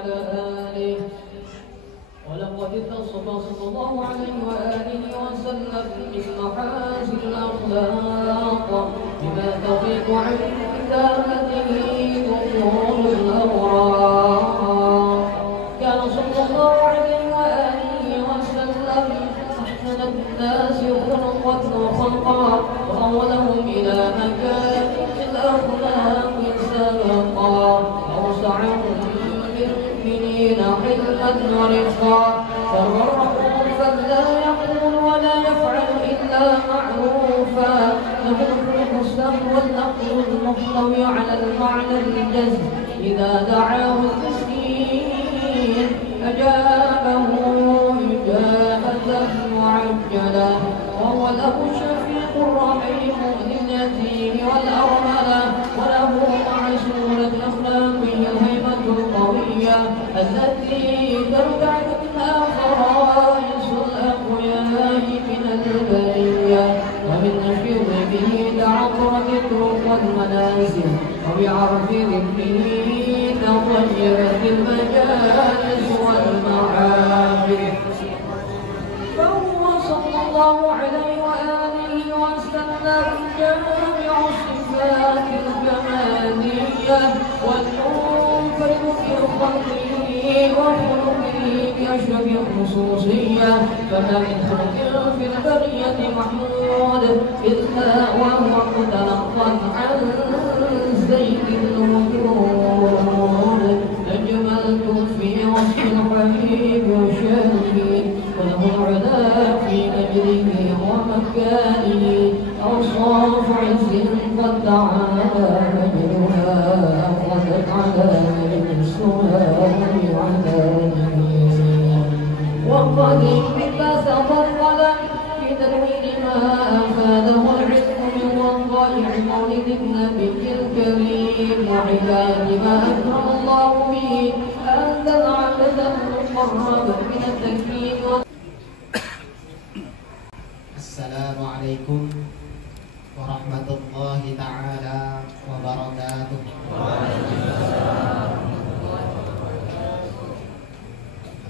وعلى آله. ولقد اتصف صلى الله عليه وآله وسلم من محاسن الأخلاق بما تضيق عن كتابته ظهور الأوراق. كان صلى الله عليه وآله وسلم أحسن الناس خلقا وخلقا وأولهم إلى مكان الأخلاق سابقا أوسعهم بالمؤمنين حلما ورفقا شر الرسول فلا يقول ولا يفعل إلا معروفا له الخلق السهل والنقل المحتوي على المعنى الجزم إذا دعاه المسكين أجابه إجابة معجلة وهو له الشفيق الرحيم لليتيم والأرملة وله مع سورة أخلاقه الهيبة القوية التي ترتعد منها فرائس الأقوياء من البرية ومن نشر به تعطرت الطرق والمنازل وبعرف ذكره تطيرت المجالس والمعابد فهو صلى الله عليه وآله وسلم جامع الصفات الكمالية والمنفرد في خلقه وخلقه بأشرف الخصوصية فما من خلق في البرية محمود إلا وهو متلقى عن زيد الوجود أجملتم في وصف الحبيب وشانه وله العلا في أجره ومكانه أوصاف عز قد تعالى مجدها قد على بالسلام وعدانه وقد بسط القلم في تنوين ما أفاده العلم من وقائع مولد النبي الكريم وعباد ما أكرم الله به هذا العبد المقرب من التكريم. السلام عليكم ورحمة الله تعالى وبركاته.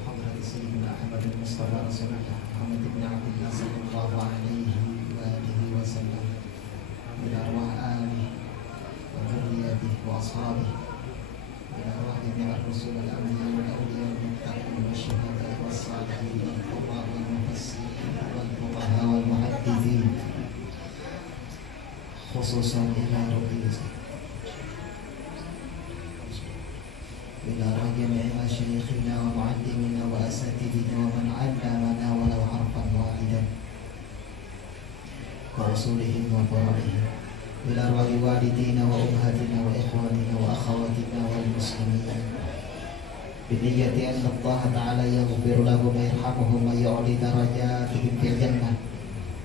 حضرة سيدنا أحمد المصطفى رسول الله محمد بن عبد الله صلى الله عليه وآله وسلم إلى أرواح آله وذريته وأصحابه إلى أرواح جميع الرسل الأنبياء والأولياء والمتقين والشهداء والصالحين والقضاء والمفسرين والفقهاء والمحدثين خصوصا إلى جميع مشايخنا ومعلمنا وأساتذتنا ومن علمنا ولو حرفا واحدا ورسولهم وفرائهم إلى أرواح والدينا وأمهاتنا وإخواننا وأخواتنا والمسلمين بنية أن الله تعالى يغفر لهم ويرحمهم ويعلي درجاتهم في الجنة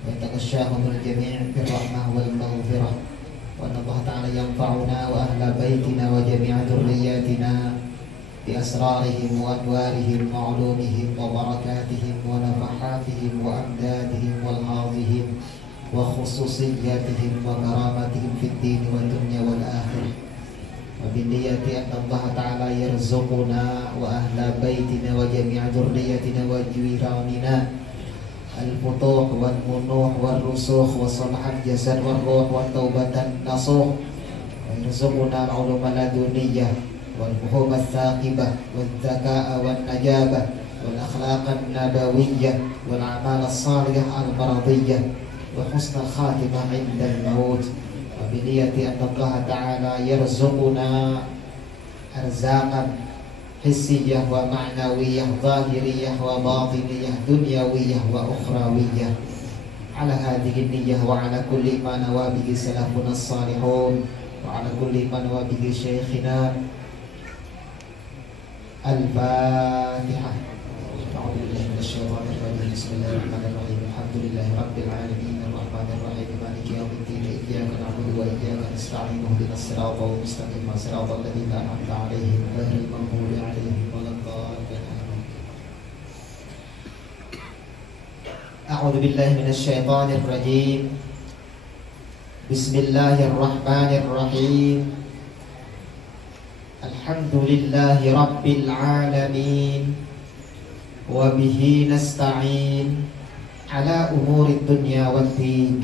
ويتغشاهم الجميع بالرحمة والمغفرة وأن الله تعالى ينفعنا وأهل بيتنا وجميع ذرياتنا بأسرارهم وأنوارهم وعلومهم وبركاتهم ونفحاتهم وأمدادهم والغاضهم وخصوصياتهم وكراماتهم في الدين والدنيا والآخرة وبالنية أن الله تعالى يرزقنا وأهل بيتنا وجميع ذريتنا وجيراننا الفتوح والمنوح والرسوخ وصلح الجسد والروح والتوبة النصوح ويرزقنا العلوم اللدنية والفهوم الثاقبة والذكاء والنجابة والأخلاق النبوية والأعمال الصالحة المرضية وحسن الخاتمة عند الموت وبنية أن الله تعالى يرزقنا أرزاقا حسية ومعنوية ظاهرية وباطنية دنيوية وأخروية على هذه النية وعلى كل ما نوى به سلفنا الصالحون وعلى كل ما نوى به شيخنا. الفاتحة. أعوذ بالله من الشيطان الرجيم. بسم الله الرحمن الرحيم. الحمد لله رب العالمين الرحمن الرحيم مالك يوم الدين إياك نعبد وإياك نستعين اهدنا الصراط المستقيم صراط الذين أنعمت عليهم غير المغضوب عليهم ولا الضالين. أعوذ بالله من الشيطان الرجيم. بسم الله الرحمن الرحيم. الحمد Alhamdulillahi Rabbil Alamin. Wa bihi nasta'in ala umuri dunya waddin.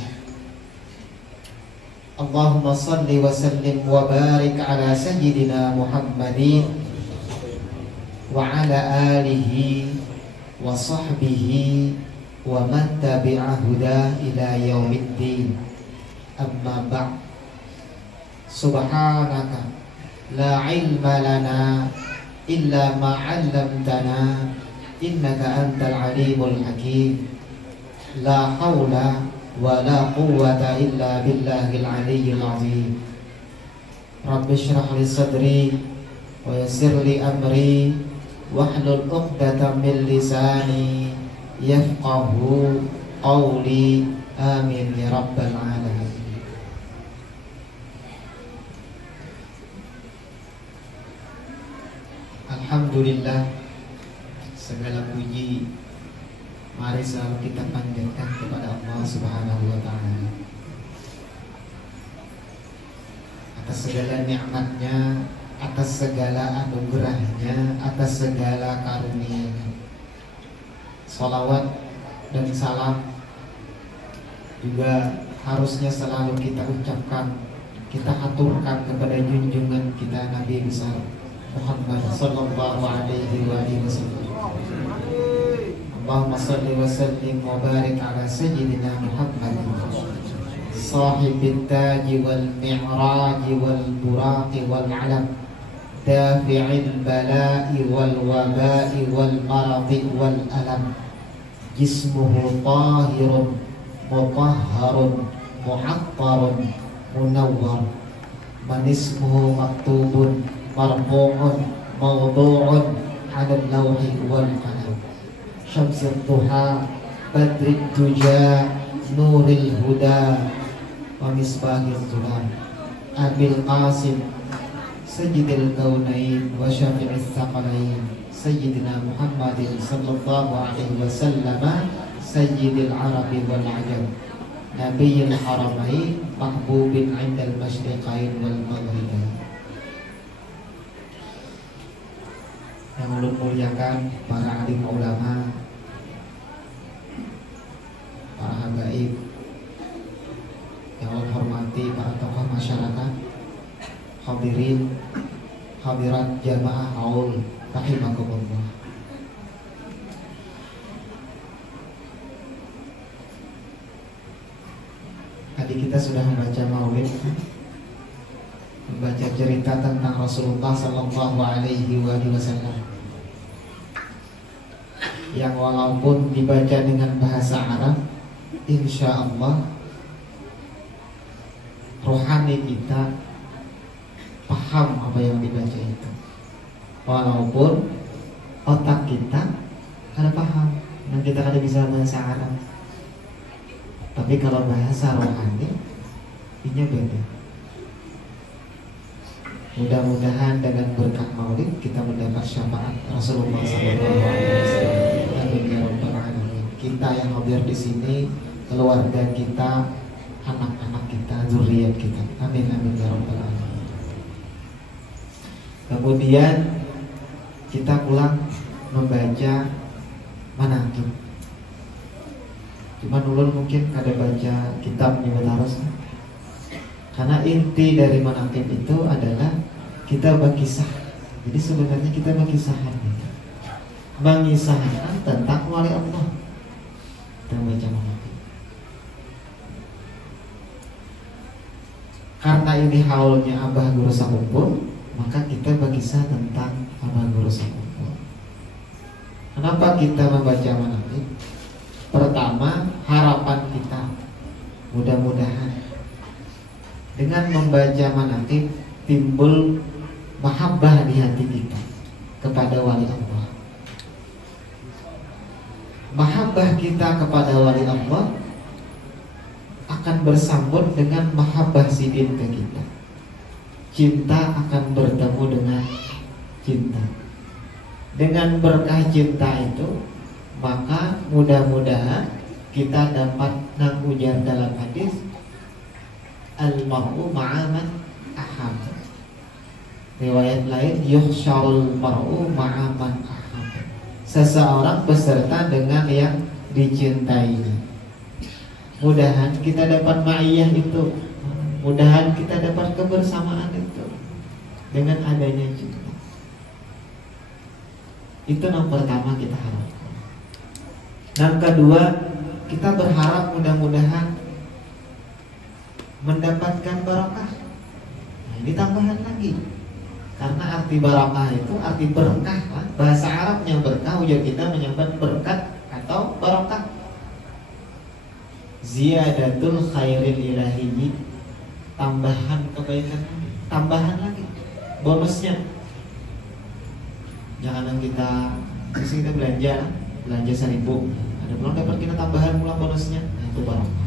Allahumma salli wa sallim wa barik ala sayyidina Muhammadin wa ala alihi wa sahbihi wa man tabi'a huda ila yaumiddin. Amma ba'd. Subhanaka la ilma lana illa ma 'allamtana innaka antal alimul hakim. La haula wa la quwwata illa billahil aliyyil azim. Rabbi shrah li sadri wa yassir li amri wahlul 'uqdatam min lisani yafqahu qawli. Amin ya rabbal alamin. Alhamdulillah, segala puji mari selalu kita panjatkan kepada Allah Subhanahu wa ta'ala atas segala nikmatnya, atas segala anugerahnya, atas segala karunia-Nya. Salawat dan salam juga harusnya selalu kita ucapkan, kita aturkan kepada junjungan kita Nabi besar Muhammad sallallahu alaihi wasallam. Allahumma salli wa sallim wa barik ala sayyidina Muhammad sahibit taji wal mi'raji wal buraqi wal alam dafi'il bala'i wal waba'i wal maradi wal alam. Jismuhu tahirun mutahharun muhattarun munawwar. Man ismuhu maktubun marfu'un mawdu'un 'ala al-lawhi wal qalam. Syamsul duha badrid duja nuril huda wa misbahil zulam. Abil qasim sayyidil kaunain wa syafi'is thaqalain sayyidina Muhammadin sallallahu alaihi wasallam sayyidil arabi wal ajam nabiyil haramain mahbubin 'indal masyriqain wal maghribain. Yang ulun muliakan para alim ulama, para habaib, yang ulun hormati para tokoh masyarakat, hadirin hadirat jamaah haul rahimakumullah. Tadi kita sudah membaca maulid, membaca cerita tentang Rasulullah sallallahu alaihi wasallam, yang walaupun dibaca dengan bahasa Arab, insya Allah rohani kita paham apa yang dibaca itu, walaupun otak kita kada paham dan kita kada bisa bahasa Arab. Tapi kalau bahasa rohani ini beda. Mudah-mudahan dengan berkah maulid kita mendapat syafaat Rasulullah SAW. Amin ya rabbal alamin. Kita yang hadir di sini, keluarga kita, anak-anak kita, zuriat kita. Amin amin ya rabbal alamin. Kemudian kita pulang membaca manaqib. Cuma ulun mungkin kada baca kitab ni harus. Karena inti dari manaqib itu adalah kita berkisah. Jadi sebenarnya kita berkisahkan, mengisahkan tentang wali Allah. Kita baca manaqib. Karena ini haulnya Abah Guru Sakumpul, maka kita berkisah tentang Abah Guru Sakumpul. Kenapa kita membaca manaqib? Pertama, harapan kita mudah-mudahan dengan membaca manaqib timbul mahabbah di hati kita kepada wali Allah. Mahabbah kita kepada wali Allah akan bersambut dengan mahabbah sidin ke kita. Cinta akan bertemu dengan cinta. Dengan berkah cinta itu, maka mudah-mudahan kita dapat nang ujar dalam hadis al-mar'u ma'aman ahab. Riwayat lain yuhsyarul mar'u ma'a man ahab. Seseorang beserta dengan yang dicintainya. Mudahan kita dapat ma'iyah itu. Mudahan kita dapat kebersamaan itu dengan adanya cinta. Itu yang pertama kita harapkan. Yang kedua, kita berharap mudah-mudahan mendapatkan barokah. Nah, ini tambahan lagi. Karena arti barokah itu arti berkah. Bahasa Arabnya berkah, ujar kita menyebut berkat atau barokah. Ziyadatul khairil ilahiyyi, tambahan kebaikan, tambahan lagi, bonusnya. Jangan kita belanja 1.000, ada pulang dapat kita tambahan pulang bonusnya. Nah, itu barokah.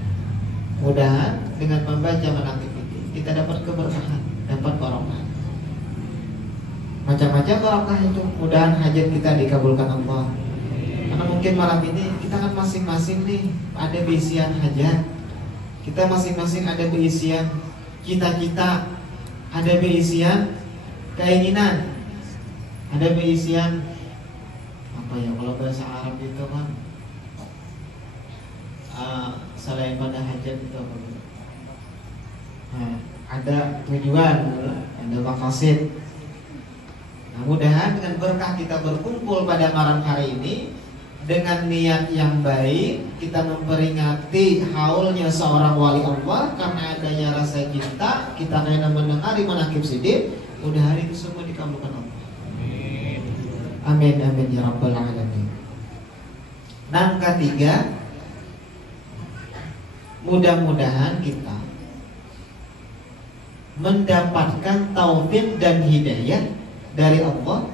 Mudahan dengan membaca manaqib ini kita dapat keberkahan, dapat barokah. Macam-macam barokah itu. Mudahan hajat kita dikabulkan Allah. Karena mungkin malam ini kita kan masing-masing nih ada beisian hajat. Kita masing-masing ada beisian cita-cita, ada beisian keinginan, ada beisian apa ya, kalau bahasa Arab itu kan selain pada hajat itu apa gitu. Nah, ada tujuan, ada maqasid. Nah, mudahan dengan berkah kita berkumpul pada malam hari ini dengan niat yang baik, kita memperingati haulnya seorang wali Allah karena adanya rasa cinta, kita hanya mendengar manaqib sidik. Mudahan itu semua dikabulkan Allah. Amin amin ya rabbal alamin. Yang ketiga, mudah-mudahan kita mendapatkan taufik dan hidayah dari Allah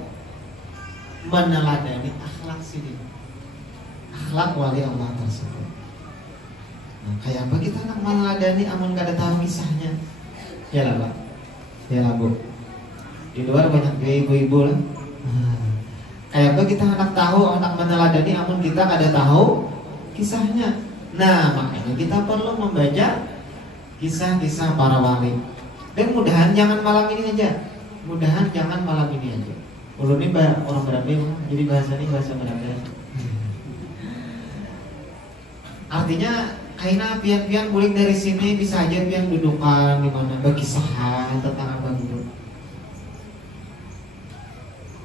meneladani akhlak sidik, akhlak wali Allah tersebut. Nah, kayak apa kita nak meneladani amun gak ada tahu kisahnya? Ya lah Pak, ya lah Bu. Di luar banyak ibu-ibu lah. Kayak apa kita anak tahu, anak meneladani amun kita gak ada tahu kisahnya. Nah, makanya kita perlu membaca kisah-kisah para wali. Dan mudahan jangan malam ini aja. Mudahan jangan malam ini aja. Ulu ini orang Berabe, jadi bahasa ini bahasa Berabe. Artinya, kaina pian-pian bulik dari sini bisa aja pian dudukan di mana berkisahan tentang abang itu.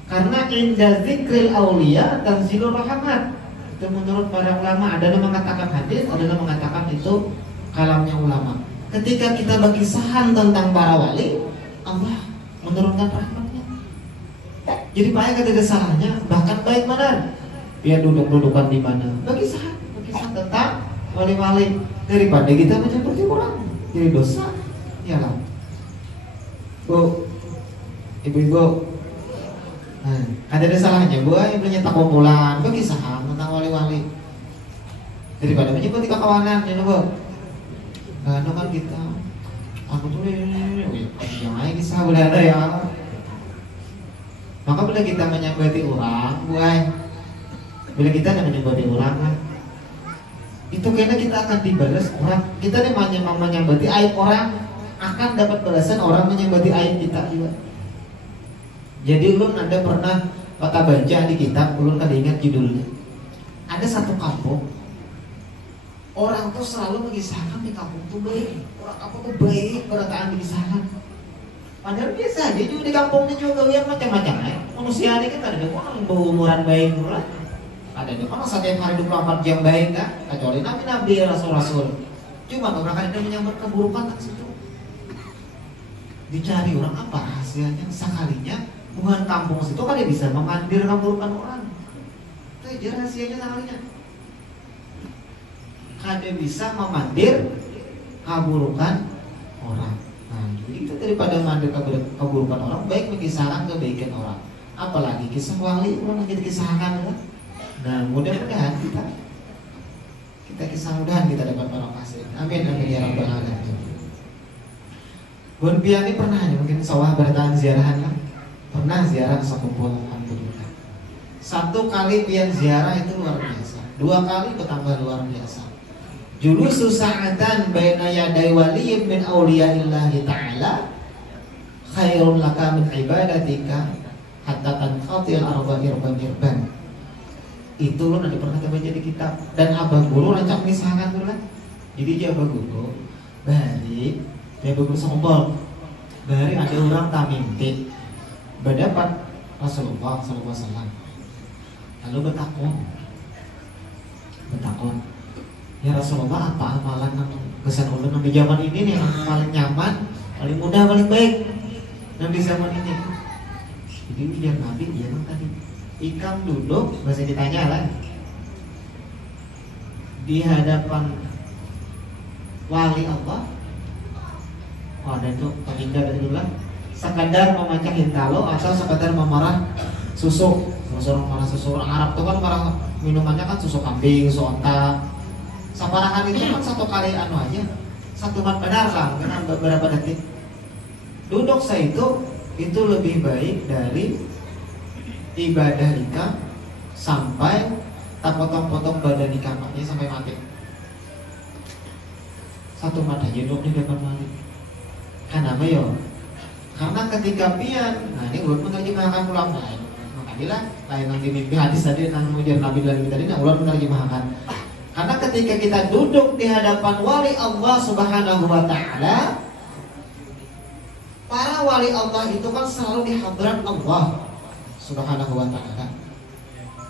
Karena inda zikril auliya tanzilur rahmat. Itu menurut para ulama, ada yang mengatakan hadis, ada yang mengatakan itu kalamnya ulama. Ketika kita berkisahan tentang para wali, Allah menurunkan rahmatnya. Jadi banyak kata salahnya, bahkan baik mana dia duduk-dudukan di mana, berkisahan tentang wali-wali daripada kita mencampuri orang, jadi dosa. Ya lah, Bu, ibu-ibu, ada salahnya Bu yang menyetak kumpulan berkisahan tentang wali-wali daripada menyebut kekawanan, ya Bu. Karena kan kita, aku tuh yang lain kisah udah ada ya. Maka bila kita menyambati orang, bila kita menyambati orang kan, itu kayaknya kita akan dibalas orang. Kita nih menyambati aib orang, akan dapat balasan orang menyambati aib kita juga. Jadi ulun ada pernah kata baca di kitab, ulun kada ingat judulnya. Ada satu kampung, orang tuh selalu mengisahkan di kampung tuh baik, orang kampung tuh baik, berataan mengisahkan. Padahal biasa aja juga di kampungnya juga yang macam-macam ya. Manusia ini kan ada orang berumuran baik pula. Ada juga orang setiap hari 24 jam baik kan, kecuali nabi-nabi, rasul-rasul. Cuma beberapa kali menyambut keburukan tak situ. Dicari orang apa rahasianya, sekalinya bukan kampung situ kan dia bisa memandir keburukan orang. Itu aja rahasianya sekalinya. Kada bisa memandir keburukan orang. Nah, jadi kita daripada memandir keburukan orang, baik mengisahkan kebaikan orang. Apalagi kisah wali, orang kita kisahkan kan. Nah, mudah-mudahan kita kisah mudahan kita dapat barokah. Amin amin ya rabbal alamin. Bun pian ini pernah ya, mungkin sawah bertahan ziarahan lah. Pernah ziarah sekumpul, alhamdulillah. 1 kali pian ziarah itu luar biasa. 2 kali bertambah luar biasa. Julusu sa'atan baina yaday waliyyin min awliyaillahi ta'ala khairun laka min ibadatika hatta tanqatil arba irban. Itu lo nanti pernah baca di kitab. Dan abah guru rancak misalkan tuh lah. Jadi dia abah guru bari dia abah guru sombol bari ada orang tak mimpi berdapat Rasulullah SAW. Lalu bertakon ya Rasulullah, apa amalan yang kesan ulun di zaman ini nih yang paling nyaman, paling mudah, paling baik yang di zaman ini? Jadi ujar Nabi dia tadi ikam duduk, masih ditanya lah di hadapan wali Allah. Ada itu pengindah dari dulu lah, sekadar memecah hintalo atau sekadar memarah susu. Orang marah susu, orang Arab itu kan marah minumannya kan susu kambing, susu onta. Saparahan itu kan satu kali anu aja, satu mat benar lah, mungkin beberapa detik. Duduk saya itu lebih baik dari ibadah nikah sampai tak potong-potong badan nikahnya sampai mati. Satu mat aja duduk di depan wali. Kenapa yo? Karena ketika pian, nah ini gue menerjemahkan ulang lain. Makanya lain nanti mimpi hadis tadi yang mengujar Nabi lagi tadi, yang ulang menerjemahkan. Karena ketika kita duduk di hadapan wali Allah Subhanahu wa Ta'ala, para wali Allah itu kan selalu di hadirat Allah Subhanahu wa Ta'ala.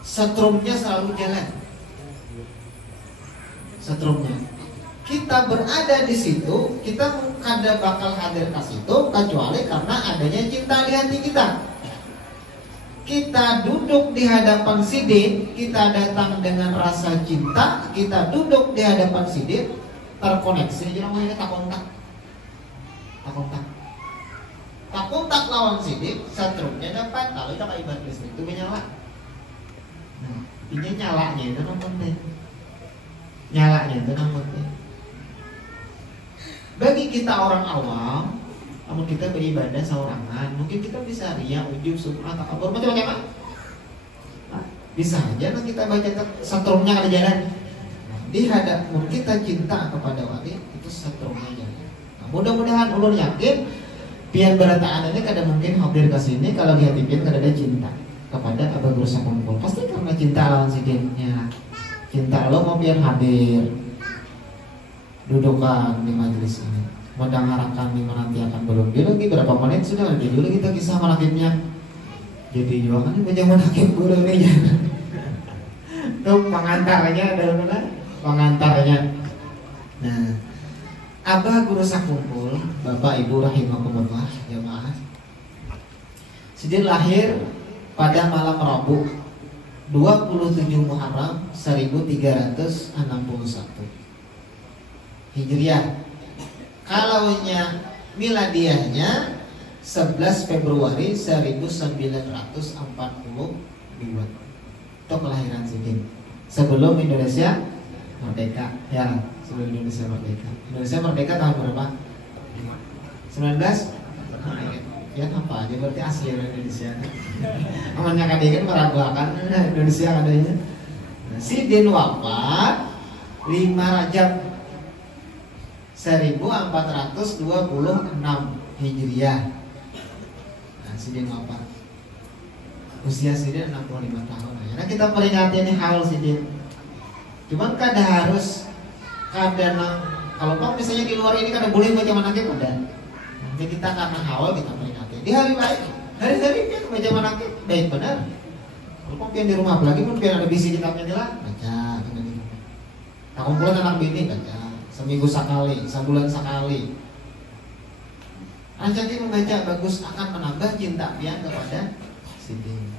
Setrumnya selalu jalan. Setrumnya. Kita berada di situ, kita kada bakal hadir ke situ kecuali karena adanya cinta di hati kita. Kita duduk di hadapan sidin, kita datang dengan rasa cinta, kita duduk di hadapan sidin, terkoneksi, jadi namanya tak kontak lawan sidin, setrumnya dapat, kalau itu kayak ibarat listrik itu menyala. Nah, ini nyalanya itu yang penting. Nyalanya itu yang penting. Bagi kita orang awam, namun kita beribadah seorangan, mungkin kita bisa riya, ujub, sum'ah, takabur, macam-macam. Nah, bisa aja kita baca setrumnya ada jalan. Di hadapun kita cinta kepada wali, itu setrumnya jalan. Nah, mudah-mudahan ulun yakin, pian berataannya kada mungkin hadir ke sini kalau di hati pian kada ada cinta kepada Abah Guru Sakumpul. Pasti karena cinta lawan sidinnya. Cinta lo mau pian hadir. Dudukan di majelis ini, mendengarkan kami menantikan belum lagi berapa menit sudah. Jadi dulu kita kisah manakibnya. Jadi juga kan baca manakib guru ini tuh pengantarnya ada mana? Pengantarnya. Nah, Abah Guru Sakumpul, Bapak Ibu rahimakumullah jamaah. Sidin lahir pada malam Rabu 27 Muharram 1361 Hijriah. Kalaunya miladiahnya 11 Februari 1942. Itu kelahiran Sidin. Sebelum Indonesia merdeka. Ya, sebelum Indonesia merdeka. Indonesia merdeka tahun berapa? 19? Ya apa aja berarti asli Indonesia. Namanya kadang meragukan Indonesia adanya. Sidin wafat 5 Rajab 1426 Hijriah. Nah, Sidin wafat. Usia Sidin 65 tahun. Nah, kita peringati ini haul Sidin. Cuman kada harus kalau Pak misalnya di luar ini kada boleh baca manakib kada. Nanti kita karena haul kita peringati. Di hari lain, hari-hari kita baca manakib baik benar. Kalau Pak pian di rumah apalagi pun pian ada bisi kitabnya lah baca. Tak kumpulan anak bini baca. Seminggu sekali, sebulan sekali. Jadi membaca bagus akan menambah cinta pian kepada Sidin.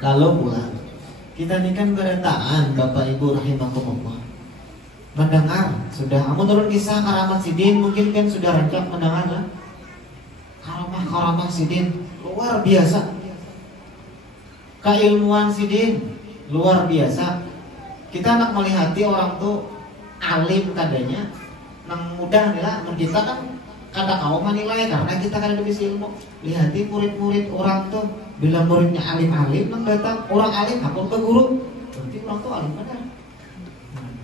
Lalu pula kita ini kan berataan Bapak Ibu rahimakumullah. Mendengar sudah, menurut kisah karamat Sidin mungkin kan sudah rancak mendengar lah. Karamah Sidin luar biasa. Keilmuan Sidin luar biasa. Kita nak melihati orang tuh alim kadanya, nang mudah nih lah. Kita kan kada kau menilai karena kita kan ada bisi ilmu. Lihati murid-murid orang tuh, bila muridnya alim-alim, nang datang orang alim aku ke guru, berarti orang tuh alim benar.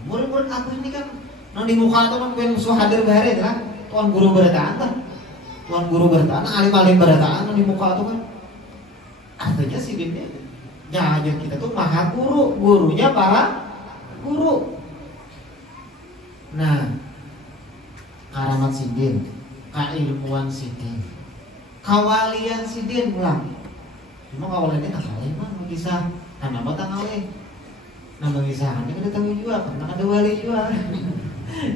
Murid-murid aku ini kan nang di muka tuh nang pengen musuh hadir bahari lah, tuan guru berataan lah. Tuan guru bertahan, alim-alim bertahan di muka tuh kan. Artinya sidinnya ngajar kita tuh maha guru, gurunya para guru. Nah, karamat sidin, kailmuan sidin, kawalian sidin ulang. Cuma kawaliannya tak kali mah bisa, nama batang kali. Nama bisa, ini ada tahu juga, karena ada wali juga.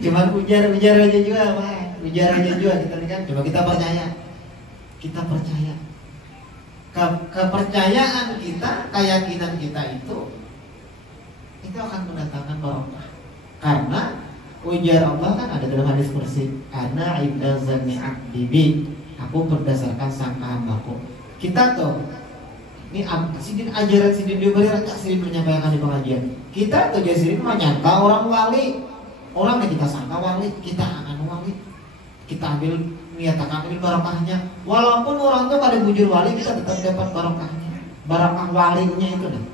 Cuman ujar aja juga, Pak. Ujar aja juga kita kan. Coba kita percaya. Kita percaya. Kepercayaan kita, keyakinan kita itu akan mendatangkan barokah. Karena ujar Allah kan ada dalam hadis kursi, ana inda zanni abdi bi, aku berdasarkan sangka hambaku. Kita tuh ini sidin ajaran sidin diberi rancak sidin menyampaikan di pengajian. Kita tuh jadi sidin menyangka orang wali, orang yang kita sangka wali, kita akan wali, kita ambil niat akan ambil barokahnya. Walaupun orang tuh pada bujur wali, kita tetap dapat barokahnya, barokah walinya itu dah.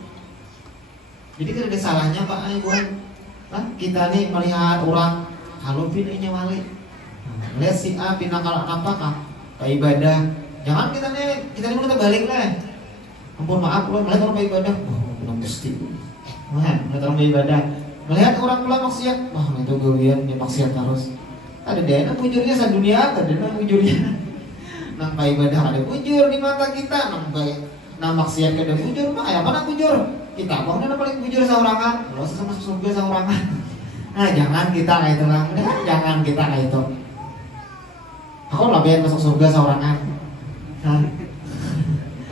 Jadi tidak ada salahnya Pak Ibuan. Nah, kita nih melihat orang kalau pilihnya wali, lihat si A pindah kalau apakah ke ibadah, jangan kita nih kita balik lah. Ampun maaf, melihat orang beribadah, belum mesti. Melihat orang beribadah, melihat orang pulang maksiat, itu golian dia maksiat terus. Ada dana bujurnya sedunia, ada dana bujurnya. Nampak ibadah ada bujur di mata kita, nampak maksiat ada bujur, mah apa nak bujur? Kita apa yang paling bujur saurangan? Kalau sama surga saurangan. Nah jangan kita kayak itu lah, jangan kita kayak itu. Aku lebih masuk surga saurangan. Nah.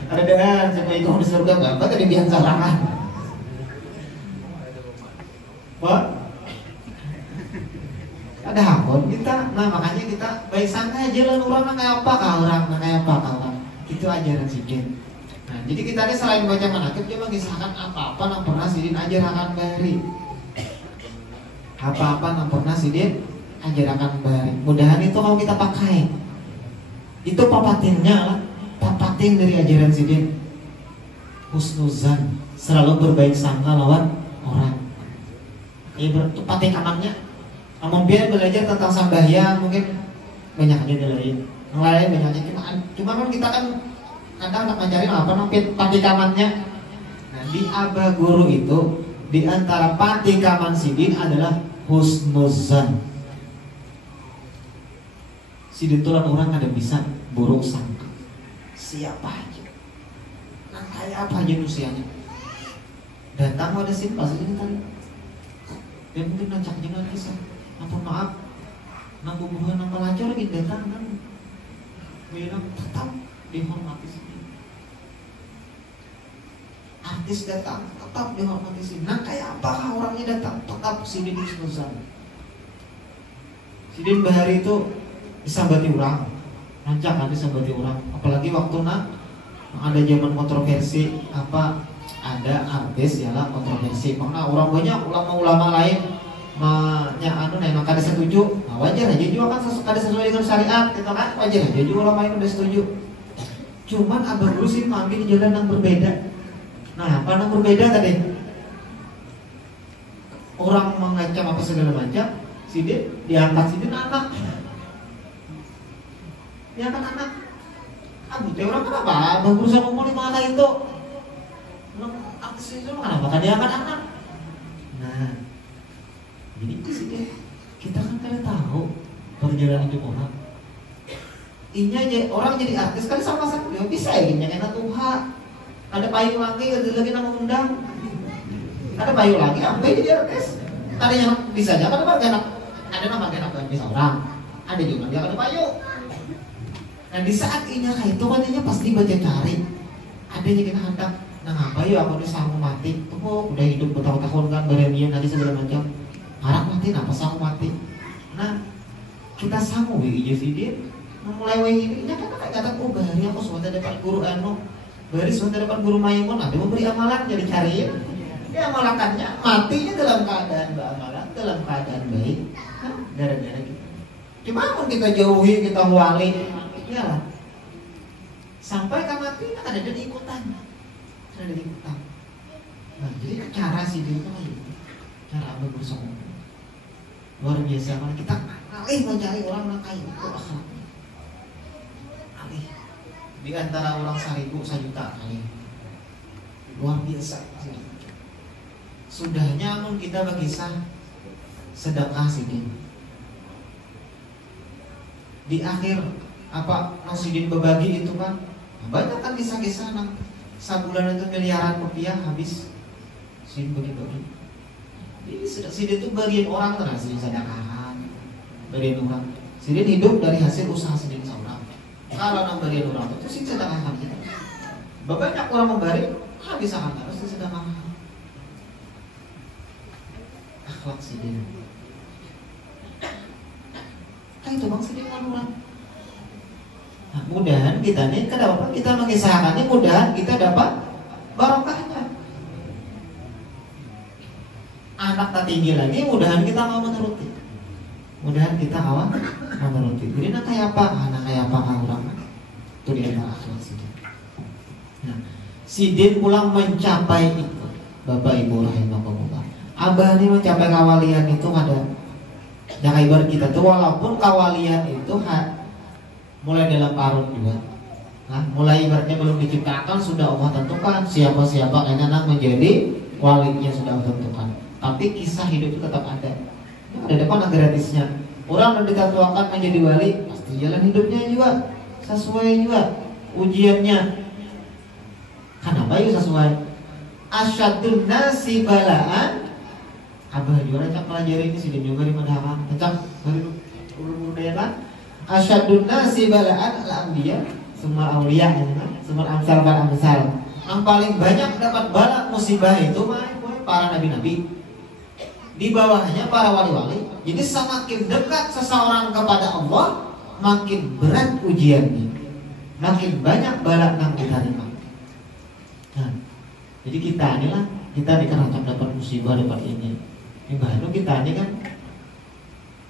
Ada dengan siapa itu di surga bapak tadi biang sarangan. What? Ada hakon kita, nah makanya kita baik sangka jalan orang kayak apa kah orang, kayak apa kah orang. Itu ajaran sidin. Nah jadi kita ini selain baca manakib cuma mengisahkan apa-apa yang pernah sidin ajarkan bari. Apa-apa yang pernah sidin ajarkan bari. Mudahan itu kalau kita pakai. Itu papatinnya lah. Papatin dari ajaran sidin husnuzan, selalu berbaik sangka lawan orang. Ini pating kamarnya. Namun biar belajar tentang sambahyang mungkin banyaknya lain. Yang lain banyaknya cuma kan kita kan kadang nak ngajarin apa nampit patikamannya. Nah di abah guru itu di antara patikaman sidin adalah husnuzan. Sidin tulan orang ada bisa buruk sangka. Siapa aja, nah kayak apa aja usianya. Datang ada sini pas ini tadi, dan mungkin nancak jangan kisah. Apa maaf, nang bubuhan nang pelacur lagi datang kan, bilang tetap dihormati sini. Artis datang tetap dihormati sini. Nah kayak apakah orangnya datang tetap sini di Sultan. Sidin bahari itu disambati orang. Rancak kan disambati orang, apalagi waktu ada zaman kontroversi apa ada artis ya lah kontroversi karena orang banyak ulama-ulama lain memang kada setuju. Nah, wajar aja juga kan kada sesuai dengan syariat gitu kan, wajar aja juga ulama lain udah setuju. Cuman abah guru sih mengambil jalan yang berbeda. Nah apa yang berbeda tadi? Orang mengacam apa segala macam, sidin diangkat sidin anak. Ya kan anak, teh orang kenapa? Abang berusaha ngomong di mana itu? Orang artis itu kenapa? Kan dia akan anak. Nah, jadi itu sih deh. Kita kan kada tahu perjalanan hidup orang. Inya aja orang jadi artis kan sama-sama dia bisa ya gini enak Tuhan. Ada payung lagi, ada lagi nama undang. Ada payung lagi, apa jadi artis? Ada yang bisa aja kan ada nama enak bisa orang. Ada juga dia ada payung. Nah di saat inya kayak itu katanya pasti baca cari adanya kita hendak nah apa yuk aku udah sanggup mati tuh udah hidup bertahun-tahun kan beranian nanti segala macam harap mati apa sanggup mati. Nah kita sanggup ya sidin mulai ini kan kayak kata bari aku sudah dapat guru bari sudah dapat guru Maimun ada memberi amalan jadi cariin dia amalakannya matinya dalam keadaan beramalan dalam keadaan baik. Nah gara-gara gitu cuma pun kita jauhi kita wali iyalah sampai kan mati kan ada dari ikutan. Nah jadi cara sidin itu kayak gitu, cara abah bersama luar biasa. Kalau kita ngalih mencari orang yang kayak itu akhlaknya Di antara orang 1000 1 juta kali. Luar biasa. Sudahnya mun kita berkisah sedekah sidin. Di akhir apa Sidin berbagi itu kan banyak kan kisah-kisah nang sabulan itu miliaran rupiah habis Sidin bagi-bagi. Jadi Sidin itu bagian orang terus Sidin sedekahan, bagian orang. Sidin hidup dari hasil usaha Sidin seorang. Kalau nang bagian orang itu Sidin sedekahan kita. Banyak orang memberi habis akan terus sedekahan. Akhlak Sidin. Itu bang Sidin orang. Nah, mudahan kita nih kenapa kita mengisahkannya, mudahan kita dapat barokahnya. Anak tak tinggi lagi, mudahan kita mau menuruti. Mudahan kita mau menuruti. Jadi nak kayak apa? Anak kayak apa orang? Itu dia akhlak Sidin. Nah, Sidin pulang mencapai itu. Bapak Ibu rahimahumullah. Abah ini mencapai kawalian itu ada. Jangan ibarat kita tuh walaupun kawalian itu mulai dalam parut juga. Nah, mulai ibaratnya belum diciptakan sudah Allah tentukan siapa-siapa yang anak menjadi walinya sudah Allah tentukan. Tapi kisah hidup itu tetap ada. Ada depan gratisnya. Orang yang ditentukan menjadi wali pasti jalan hidupnya juga sesuai juga ujiannya. Kenapa ya sesuai? Asyadun nasi balaan. Abah juga cak pelajari ini Sidin juga di madhaman. Cak dari ulun daerah. Asyadun nasi balaan al-anbiya summa auliya, summa amsal bal amsal. Yang paling banyak dapat bala musibah itu para nabi-nabi. Di bawahnya para wali-wali. Jadi semakin dekat seseorang kepada Allah, makin berat ujiannya. Makin banyak bala yang diterima. Nah, jadi kita inilah kita dikerahkan dapat musibah dapat ini. Ini baru kita ini kan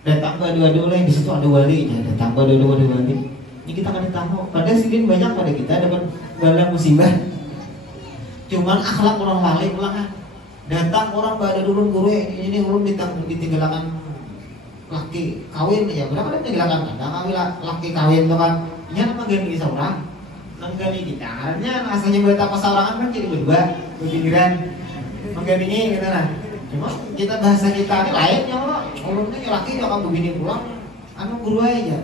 datang dua-dua di situ ada walinya, datang dua-dua wali. Ini kita akan ditahu. Padahal Sidin banyak pada kita dapat bala musibah. Cuman akhlak orang wali pulang datang orang pada dulu guru ini urun ditinggalkan laki kawin ya berapa kan ditinggalkan ada kawin laki kawin tuh kan. Ini nama ganti seorang, mengganti kita. Hanya asalnya berita pasarangan kan jadi berdua, berpikiran menggantinya gitu lah. Cuma kita bahasa kita ini lain ya Allah. Ulunnya laki jangan begini pulang, anu guru aja.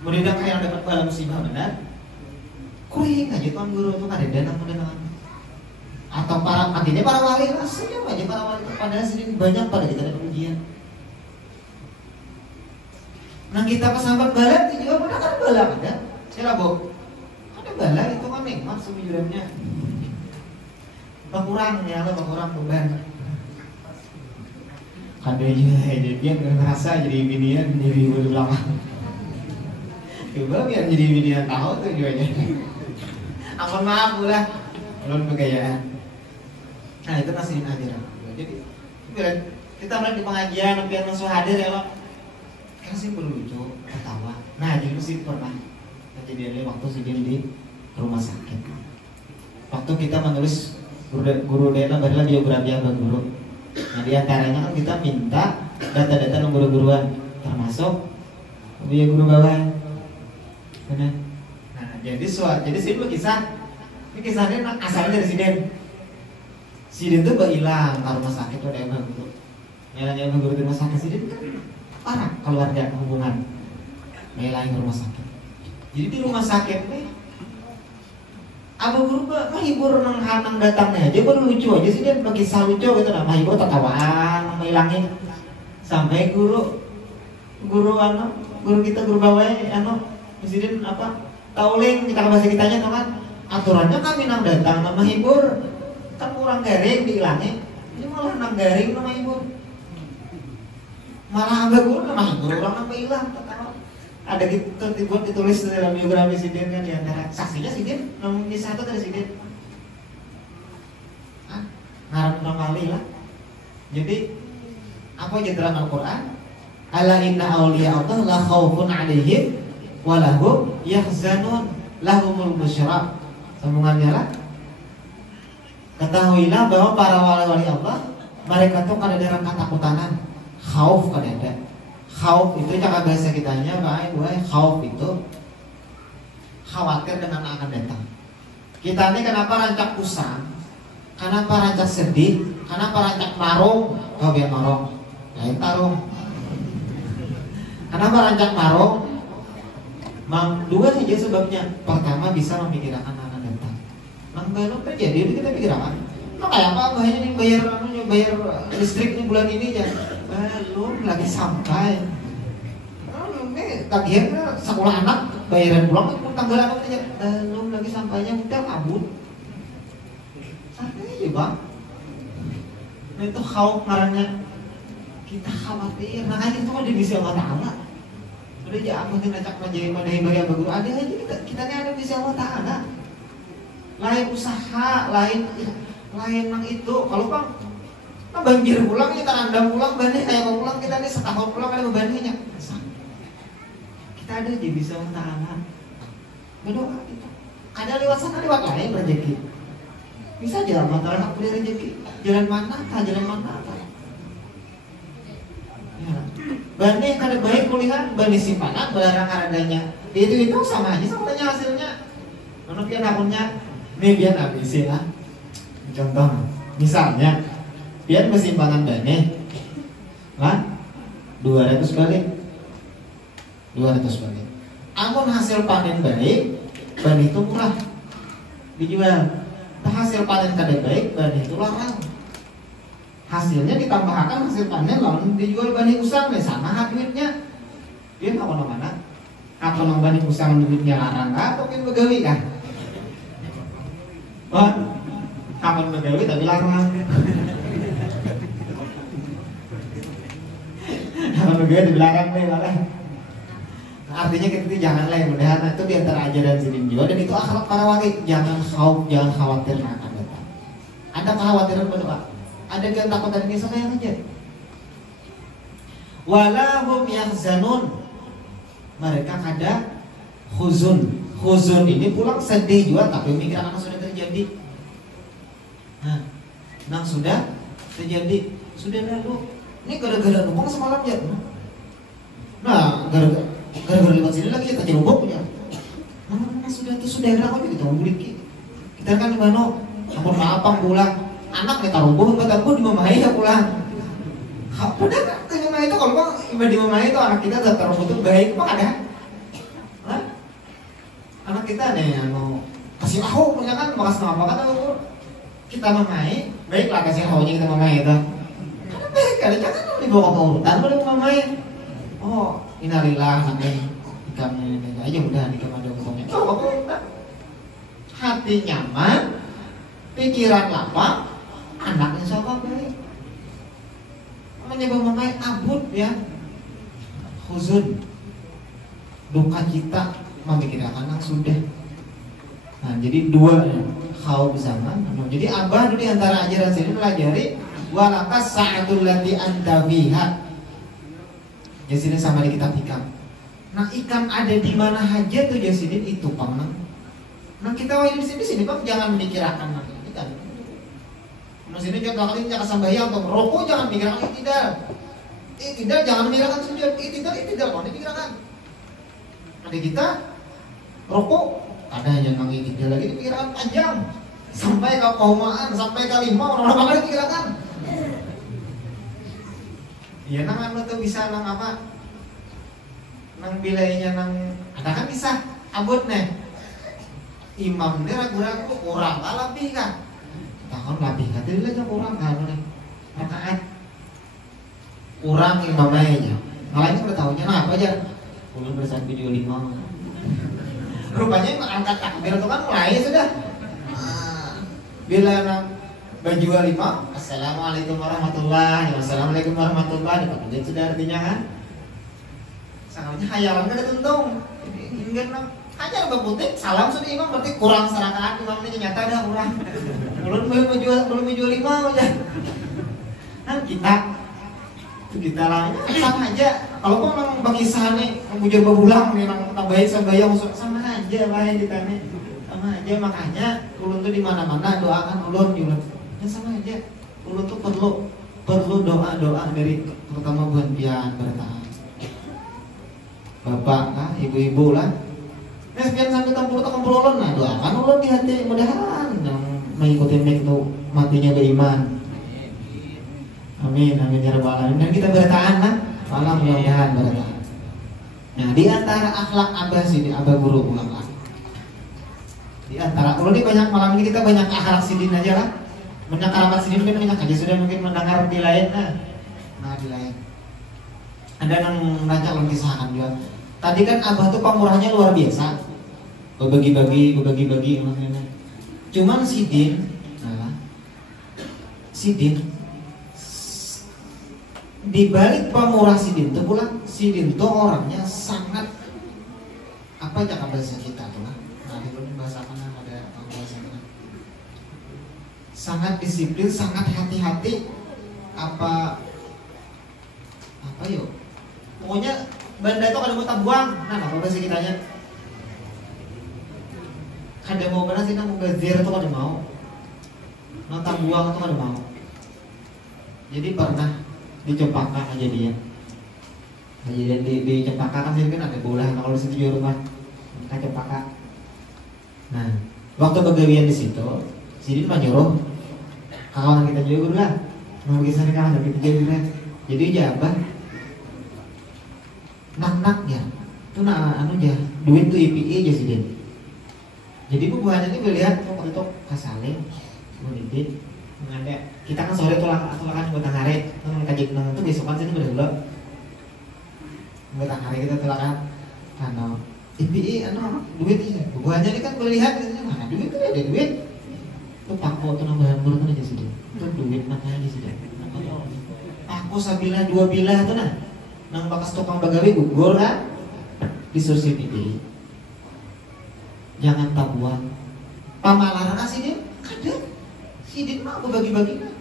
Mudah kayak dapat bala musibah benar. Kuring aja tuan guru itu ada dana mudah. Atau para artinya para wali rasanya aja para wali padahal sering banyak pada kita dapat ujian. Nah kita pesambat bala itu juga benar kan bala ada. Siapa bu? Ada bala itu kan nikmat sejujurnya. Berkurang ya Allah, berkurang beban. Kadangnya dia ngerasa jadi binian jadi ulama. Coba biar jadi binian tahu tuh juga. Ampun maaf ulah, belum kegayaan. Nah itu masih ajaran. Jadi kita mulai di pengajian biar langsung hadir ya Allah. Karena sih perlu lucu, ketawa. Nah jadi sih pernah kejadiannya waktu Sidin di rumah sakit. Waktu kita menulis guru daerah barilah biografi yang guru. Nah diantaranya kan kita minta data-data nomor guruan termasuk biaya guru bawah. Benar. Nah jadi sih kisah. Ini kisahnya asalnya dari Sidin. Sidin tuh hilang ke rumah sakit tuh ada guru. Nyalanya guru di rumah sakit Sidin kan parah keluarga hubungan. Nyalain rumah sakit. Jadi di rumah sakit nih Abu guru menghibur nang datangnya aja baru lucu aja sih dia berkisah lucu gitu nah menghibur tertawaan menghilangin sampai guru kita guru bawah presiden apa tauling kita bahasa kitanya tuh kan aturannya kami nang datang nang menghibur kan kurang garing dihilangin ini malah nang garing nang menghibur malah Abu guru nang menghibur orang nang hilang ada gitu dibuat ditulis dalam biografi Sidin kan diantara saksinya Sidin nomor satu dari Sidin ngarang orang wali lah. Jadi apa yang dalam Al-Quran ala inna awliya Allah la khawfun alaihim walahum yahzanun lahumul busyra. Sambungannya lah ketahuilah bahwa para wali-wali Allah mereka tuh kada ada ketakutan khauf kada ada. Khauf itu cara bahasa kitanya baik, khauf itu khawatir dengan akan datang. Kita ini kenapa rancak kusam? Kenapa rancak sedih? Kenapa rancak marung? Oh biar marung, lain tarung. Kenapa rancak marung? Dua saja sebabnya. Pertama bisa memikirkan akan datang. Belum terjadi kita pikirkan. Kayak apa? Bahaya bayar listrik nih bulan ini ya. Belum lagi sampai. Ini tagihan sekolah anak bayaran pulang itu tanggal apa aja. Belum lagi sampainya udah kabut. Santai aja bang. Nah itu khauf ngarannya. Kita khawatir. Nah aja itu kan di sisi Allah Ta'ala. Udah aja aku ngajak menjadi ibadah yang bagus. Ada aja kita ini ada di sisi Allah Ta'ala. Lain usaha, lain nang itu. Kalau bang banjir pulang, kita randam pulang, bannya kayak mau pulang kita nih setahun pulang ada bebannya. Kita ada aja bisa Allah berdoa kita. Kadang lewat sana lewat lain rezeki. Bisa aja antara hak pilih rezeki. Jalan mana? Ya. Bani kada baik kuliah, bani simpanan barang adanya. Itu sama aja sebenarnya hasilnya. Menurut pian akunnya, nih biar habis ya. Contoh, misalnya pian bersimpanan bani, lah 200 balik. Amun hasil panen baik, bani itu murah dijual. Hasil panen kada baik, bani itu larang. Hasilnya ditambahkan hasil panen lalu dijual bani usang, sama duitnya. Dia apa mana? Apa nang bani usang duitnya larang atau pin begawi kan? Wah, kapan begawi tapi larang. Kapan begawi di belakang nih malah. Artinya kita itu janganlah yang mudahan itu diantara ajaran sini juga dan itu akhlak para wali. Jangan khawatir akan datang. Ada kekhawatiran berdoa. Ada ketakutan ini sama yang aja. Walahum yahzanun. Mereka kada khuzun. Khuzun ini pulang sedih juga tapi mikir akan sudah terjadi. Nah sudah terjadi. Sudah lalu. Ini gara-gara numpang semalam ya. Nah gara-gara lewat sini lagi kita jerobok punya. Sudah itu sudah berapa kita ngulik kita kan gimana? Ampun maaf pulang. Anak kita rubuh buat aku di mamai ya pulang. Udah kan di mamai itu kalau bang ibadah di mamai itu anak kita tetap rubuh itu baik bang ada. Anak kita nih mau kasih ahu punya kan mau kasih apa kan kita mamai baiklah kasih ahunya kita mamai itu. Karena baik ada jangan dibawa ke urutan boleh mamai. Oh innalillah sampai ikamnya aja udah nikam ada ngomongnya. Oh udah. Hati nyaman, pikiran lapang. Anaknya siapa baik. Menyebab mamai abut ya. Khuzun. Duka cita memikirkan anak sudah. Nah, jadi dua kau bersama. Jadi abah dulu di antara ajaran sini pelajari walakas sa'atul lati anta biha. Jadi sini sama di kitab ikan. Nah, ikan ada di mana aja tuh jadi itu pang. Nah, kita di sini Bang jangan memikirkan ikan. Nah sini contoh kali jangan sambayang atau merokok jangan pikirkan tidak jangan memikirkan sujud tidak kalau dipikirkan. Ada kita rokok ada jangan tidak lagi dipikirkan panjang sampai ke kaumaan sampai ke 5 orang kali dipikirkan. Iya nang anu tuh bisa nang apa? Nang bilainya nang ada kan bisa abot nih. Imam dia ragu-ragu kurang lebih kan. Takon lebih kan jadi lagi kurang kan nih. Rakaat kurang imamnya aja. Malahnya udah tahunya nah apa aja. Ulun bersama video 5. Rupanya angkat takbir itu kan mulai sudah. Bila nang baju 5, assalamualaikum warahmatullahi wassalamualaikum warahmatullahi wabarakatuh. Sudah artinya kan? Sangatnya hayalan kan tentung. Ingin nang hanya berputih salam sudah imam berarti kurang serakaat imam ini nyata dah kurang. Belum menjual 5 aja. Kan kita lah sama aja. Kalau kau nang berkisah nih mengujar berulang nih nang tambahin sembahyang sama aja lah kita nih. Sama aja makanya ulun tuh di mana-mana doakan ulun juga. Ya sama aja. Ulun tuh perlu doa dari terutama buat pian bertahan. Bapak lah, ibu-ibu lah. Nespian sampai tempur tak ulun, nah doakan ulun di hati mudahan yang mengikuti mik itu matinya beriman. Amin, amin ya rabbal alamin. Dan kita bertahan lah, malah mudah-mudahan bertahan. Nah, di antara akhlak abah sini, abah guru ulama. Di antara ulun ini banyak malam ini kita banyak akhlak sidin aja lah. Banyak keramat sidin mungkin banyak aja sudah mungkin mendengar di lain nah di lain. Ada yang rancang ulun kisahkan juga. Tadi kan abah tuh pemurahnya luar biasa. Berbagi-bagi maksudnya. Cuman sidin, sidin di balik pemurah sidin itu pula sidin itu orangnya sangat apa ya bahasa kita tuh lah. Nah, di bahasa mana ada bahasa mana? Sangat disiplin, sangat hati-hati apa yuk. Pokoknya benda itu kalau mau tabuang, nah apa bahasa kitanya? Kada mau benar sih, mau bazir itu kada mau, nota buang itu kada mau. Jadi pernah di Cempaka kejadian di Cempaka kan sini kan ada bola, kalau di situ juga rumah kita Cempaka. Nah, waktu begawian di situ, Sidin menyuruh kawan kita juga lah, mau kisah kawan kita juga. Jadi jabah nak-naknya itu anu aja duit tuh IPI aja Sidin. Jadi buahnya ini melihat waktu itu kasaling, mendidik, mengada. Kita kan sore tulakan buat hari, nang kaji nang itu besokan sini berdua. Buat hari kita tulakan, anu, IPI, duit ini. Buahnya ini kan melihat, mana duit itu ada duit. Itu paku itu nambah hamburger aja sih, itu duit makanya sih. Paku sabilah 2 bilah itu nang bakas tukang bagawi gugur kan, disuruh IPI. Jangan tabuan. Pamalaran sidin kada. Sidin mah bagi-bagi nah.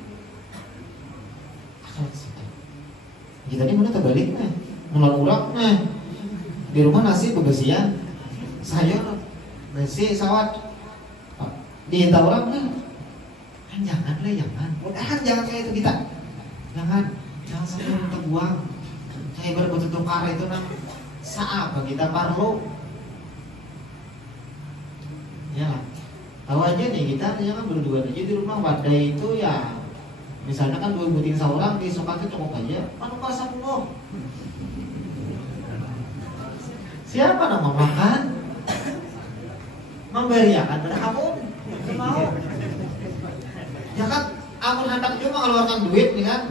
Akhlak sidin. Kita ini mana terbalik nah. Nulon urak nah. Di rumah nasi bebesian. Sayur besi sawat. Diinta orang nah. Jangan lah, jangan. Jangan kayak itu kita. Jangan sampai minta buang. Kayak berbentuk-tukar itu nah. Saapa kita perlu. Ya, tahu aja nih kita kan berdua aja di rumah wadai itu ya. Misalnya kan 2 butir seorang di sokatnya cukup aja. Anu pasang lo. Siapa nama makan? Memberi akan pada kamu mau. Ya kan, amun handak juga mengeluarkan duit nih kan.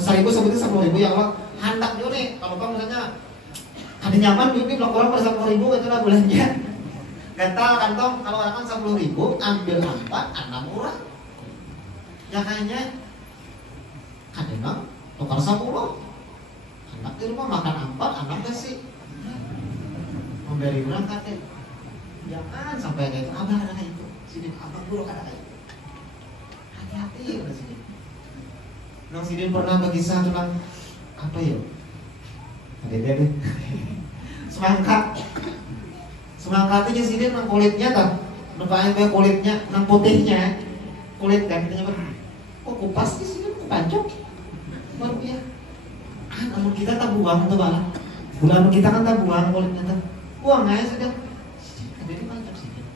1.000 sebetulnya 10.000 ya Allah. Handak juga nih, kalau kamu misalnya ada nyaman duit nih blok orang pada 10.000 itu lah belanja. Gatal kantong kalau orang kan 10.000 ambil 4 6 murah. Ya kayaknya kadang tukar 10. Anak di rumah makan 4 anak kasih. Memberi orang kate. Jangan sampai kayak itu. Abah ada kayak itu. Sidin abang dulu ada kayak itu. Hati-hati ya Sidin. Nang Sidin pernah berkisah tentang apa ya? Ada deh. Semangka itu Sidin nang kulitnya tak, nampaknya kayak kulitnya, nang putihnya, kulit kan kita nyebut. Kok kupas sih Sidin kepancok, baru ya. Namun kita tak buang tuh bala. Bulan kita kan tak buang kulitnya tak, buang aja sudah. Sidin ada di pancok Sidin.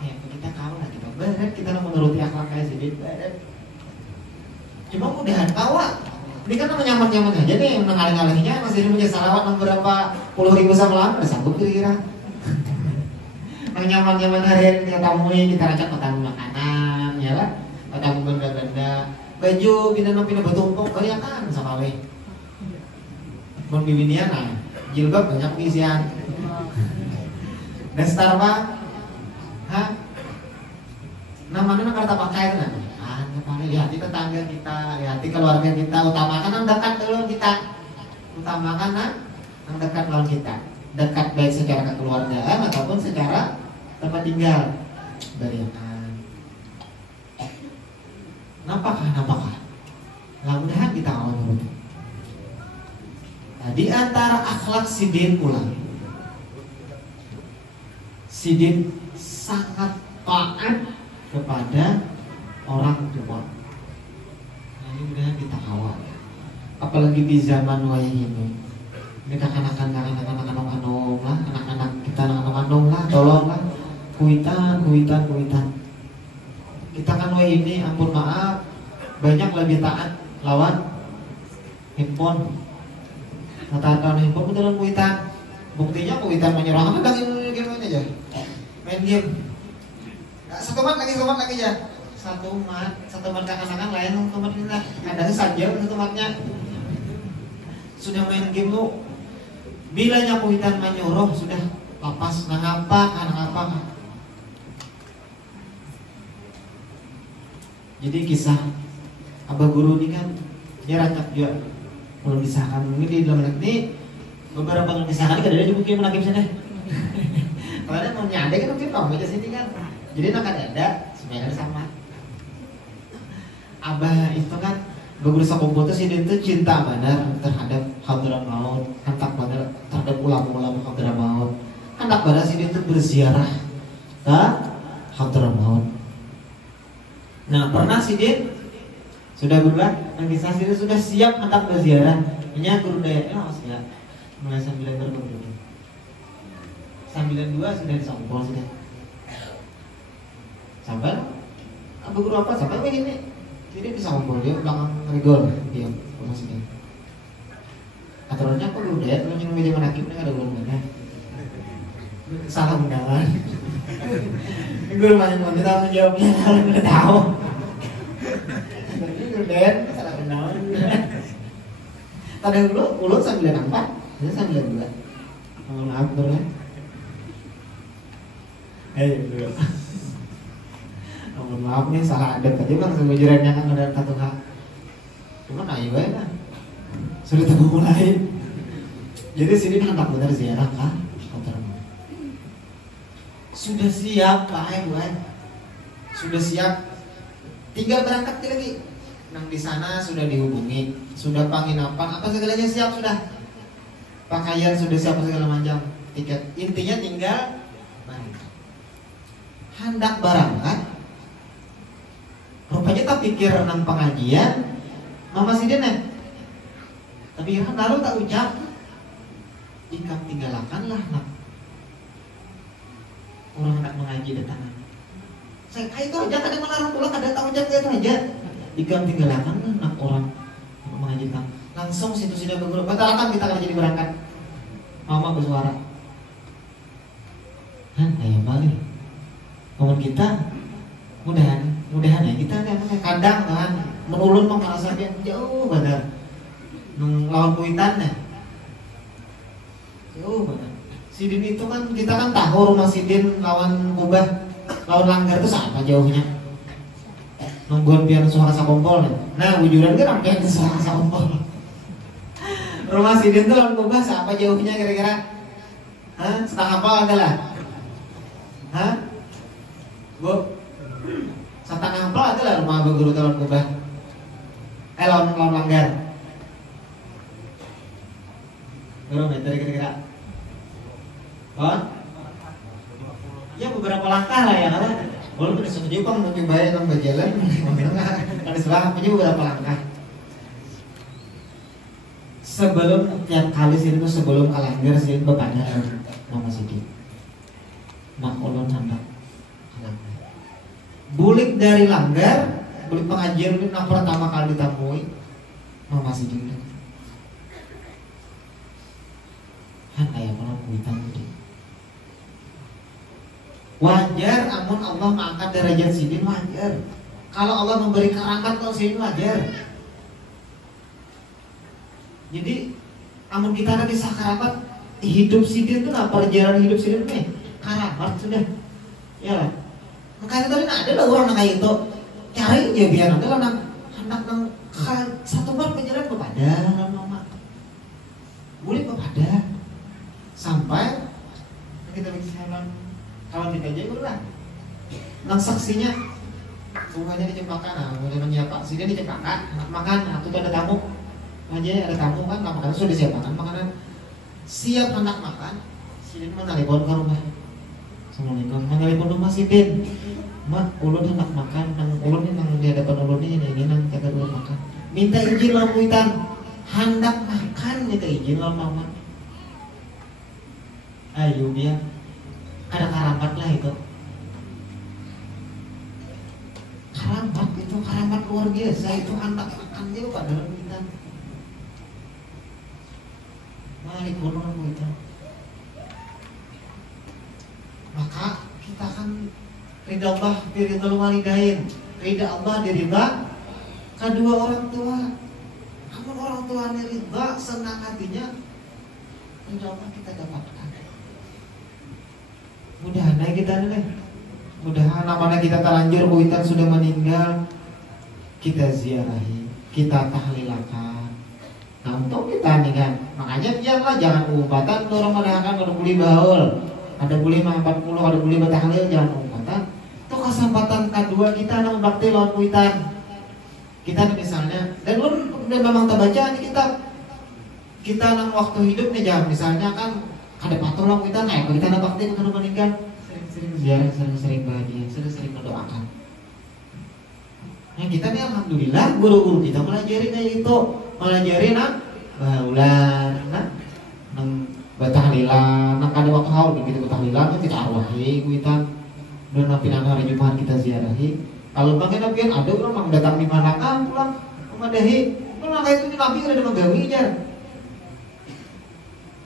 Kayak kita kawan lah kita berat, kita nak menuruti akhlak kayak Sidin berat. Cuma mudahan kawan. Ini kan nyaman-nyaman aja nih, mengaling-alingnya masih punya salawat nang berapa puluh ribu sama lawan, udah sanggup kira-kira. Nang nyaman-nyaman harian kita tamui, kita racak tamu makanan, ya lah, tamu benda-benda, baju pindah bertumpuk, kelihatan sama we. Membibinian nah, jilbab banyak isian. Dastar pak, namanya nang kata pakai itu nanti. Lihat tetangga kita, lihat keluarga kita, utamakan yang dekat dulu kita, utamakan yang dekat lawan kita, dekat baik secara kekeluargaan ataupun secara tempat tinggal. Berikan. Nampakah? Mudah-mudahan kita awal menurut. Nah, di antara akhlak Sidin pula, Sidin sangat taat kepada orang tua. Nah, ini mudah kita kawal. Apalagi di zaman wayang ini. Ini anak-anak kita kuitan. Kita kan ini ampun maaf banyak lebih taat lawan handphone. Taat handphone betul kuitan. Buktinya kuitan menyerang kan game aja. Main game. Satu mat lagi ya. Satu mat kanan lain satu mat pindah. Ada saja satu matnya. Sudah main game lu. Bilanya kuitan menyuruh sudah lapas ngapa. Jadi kisah Abah Guru ini kan dia rancak juga belum disahkan mungkin di dalam ini beberapa yang disahkan kan ada di mungkin menakib sana. Karena mau nyade kan mungkin tahu aja sini kan. Jadi nak ada sebenarnya sama. Abah itu kan Guru Sakumpul itu sih itu cinta benar terhadap Hadrat Maut, hendak benar terhadap ulama-ulama Hadrat Maut. Hendak benar sih itu berziarah ke Hadrat Maut. Nah pernah sih dia sudah berubah yang kisah itu sudah siap hendak berziarah. Ini guru daya ya mulai 9 berguru. 92 sudah disompol sudah. Sampai apa guru apa sampai begini. Jadi disompol dia belakang rigol dia maksudnya. Aturannya apa guru daya kalau yang meja manakibnya ada guru mana? Salah undangan. Guru mana tahu jawabnya kalau nggak tahu. Guru daya salah undangan. Tadi dulu ulut 94, ini 92. Mohon maaf bro ya. Bro. Mohon maaf nih salah adat aja bang semujurannya kan ada satu hak. Cuman ayo kan. Sudah mulai. Jadi sini hendak benar ziarah kan? Sudah siap Pak sudah siap. Tinggal berangkat lagi. Nang di sana sudah dihubungi, sudah penginapan, apa segalanya siap sudah. Pakaian sudah siap segala macam, tiket. Intinya tinggal berangkat. Hendak berangkat. Rupanya tak pikir nang pengajian, mama si Dene. Tapi kan lalu tak ucap, ikam tinggalakanlah nak. Orang hendak mengaji datang. Saya itu aja kadang melarang pulang, kadang tak ucap itu aja. Ikam tinggalakan anak orang mengajikan langsung situ sudah berguru batalkan kita akan jadi berangkat. Mama bersuara ayah balik ngomong kita mudahan ya kita kadang kan menulun merasa dia jauh banget lawan kuitan ya jauh banget. Sidin itu kan kita kan tahu rumah Sidin lawan Kubah lawan Langgar itu sama jauhnya. Nungguan biar suara sakompol nih. Nah wujudan kan sampai ke suara sakompol. Rumah Sidin tuh lawan Kubah apa jauhnya kira-kira? Setengah apa adalah? Bu? Setengah apa adalah rumah Abah Guru lawan Kubah? Lawan Langgar. Berapa meter kira-kira? Ya beberapa langkah lah ya kan? Walaupun setuju kan mungkin baik orang berjalan, kan di sebelah punya beberapa langkah. Sebelum tiap kali sini tuh sebelum kalanggar sini bepada nama Sidi. Mak ulun hendak bulik dari Langgar, bulik pengajian ini pertama kali ditemui Mama Sidi. Ayah malam kuitan tadi. Wajar, amun Allah mengangkat derajat Sidin wajar. Kalau Allah memberi kerangkat ke Sidin wajar. Jadi, amun kita ada di sakarabat hidup Sidin itu apa perjalanan hidup Sidin nih? Karabat sudah, ya lah. Makanya tadi ada lah orang kayak itu. Cari ya biar ada lah anak satu bar penjelasan kepada mama. Boleh kepada sampai kita bicara kawan kita aja udah nang saksinya semuanya dicempaka. Nah mulai menyapa sini dicempaka makan atau ada tamu aja ada tamu kan makanan sudah disiapkan makanan siap anak makan sini mana telepon ke rumah Assalamualaikum mana telepon rumah Sidin mak ulun hendak makan nang ulun ini nang di hadapan ulun ini nang jaga ulun makan minta izin lah kuitan hendak makan minta izin lah mama ayo dia ada karamat lah itu itu keramat luar biasa, itu anak akannya pada kita. Mari kurang kita. Maka kita kan ridha Allah biridhal walidain, ridha Allah diridha kedua orang tua. Namun orang tuanya ridha, senang hatinya, ridha Allah kita dapatkan. Mudah-mudahan kita nih, mudah-mudahan namanya kita terlanjur kuitan sudah meninggal, kita ziarahi, kita tahlilakan. Nah untuk kita nih kan, makanya jangan umpatan orang menahan ada beli baul, ada beli 40, ada beli batahlil, jangan umpatan. Itu kesempatan kedua kita nang bakti lawan kuitan. Kita misalnya, dan lu memang terbaca nih kita nang waktu hidup nih jangan misalnya kan ada patulong kita naik, kita nang bakti kita meninggal, sering-sering ziarah, sering-sering bahagia, sering-sering mendoakan. Nah kita nih alhamdulillah guru-guru kita melajari kayak gitu, melajari baulan, nang batahlilan, nang kada waktu haul gitu batahlilan kita arwahi kuitan, dan napi hari Jumat kita ziarahi. Kalau makin nabian ada orang yang datang di mana kan pulang memadahi, pulang kayak itu nabi ada magawi aja.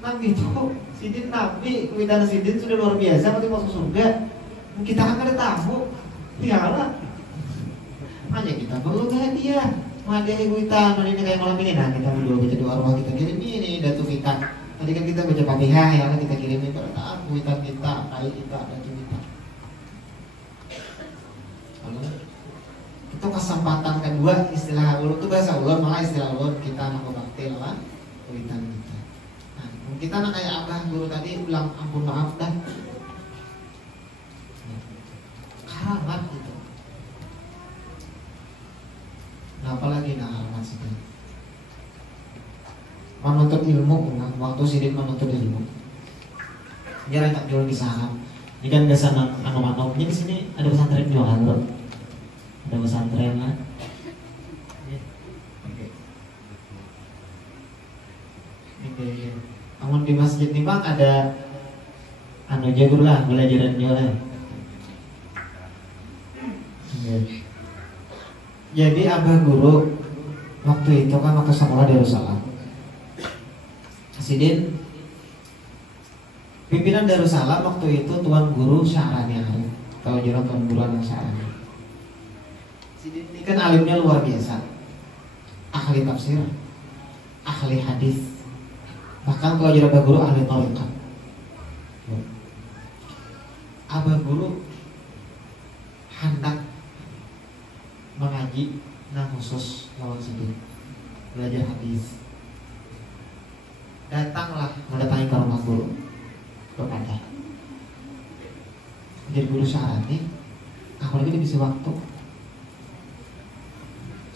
Nabi itu sidin nabi, kuitan sidin sudah luar biasa, nanti masuk surga. Kita kan ada tamu, piala. Makanya kita perlu hadiah. Madahi kuitan, ini kayak malam ini, nah kita berdua baca doa arwah kita kirim ini datu kita. Tadi kan kita baca Fatihah ya, kita kirimin pada tamu kuitan kita, kai kita, datu kita. Itu kesempatan kedua istilah ulun itu bahasa ulun, malah istilah ulun kita nak bakti lawan kuitan kita. Nah, kita nak kayak abah guru tadi ulang ampun maaf dah. Keramat gitu. Nah, apalagi keramat sih. Menuntut ilmu, nah, waktu sidin menuntut ilmu. Dia tak jual di saham. Ini kan biasa anu-anu. Jadi di sini ada pesantren juga kan, bro. Ada pesantren kan? Oke. Namun di masjid nih bang ada anu jagur lah, belajaran jualan. Jadi abah guru waktu itu kan waktu sekolah di Darussalam. Sidin pimpinan Darussalam waktu itu tuan guru Sya'rani. Tahu jalan tuan guru anak Sya'rani. Sidin ini kan alimnya luar biasa, ahli tafsir, ahli hadis, bahkan kalau jadi abah guru ahli thariqah. Abah guru hendak mengaji nah khusus lawan Sidin belajar hadis. Datanglah mendatangi ke rumah guru kepada jadi guru Sya'rani, aku lagi bisa waktu.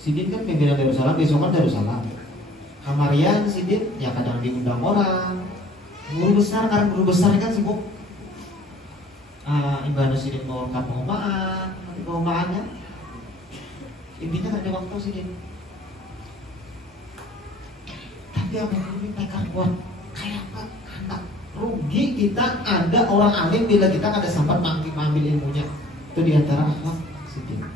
Sidin kan pimpinan Darussalam, besok kan Darussalam. Kamarian Sidin ya kadang diundang orang. Guru besar, karena guru besar kan sibuk. Ibadah Sidin mau kapomaan, kapomaannya. Intinya kan ada waktu Sidin. Tapi apa ini mereka buat kayak apa? Anak rugi kita ada orang alim bila kita ada sempat mengambil ilmunya. Itu diantara akhlak Sidin.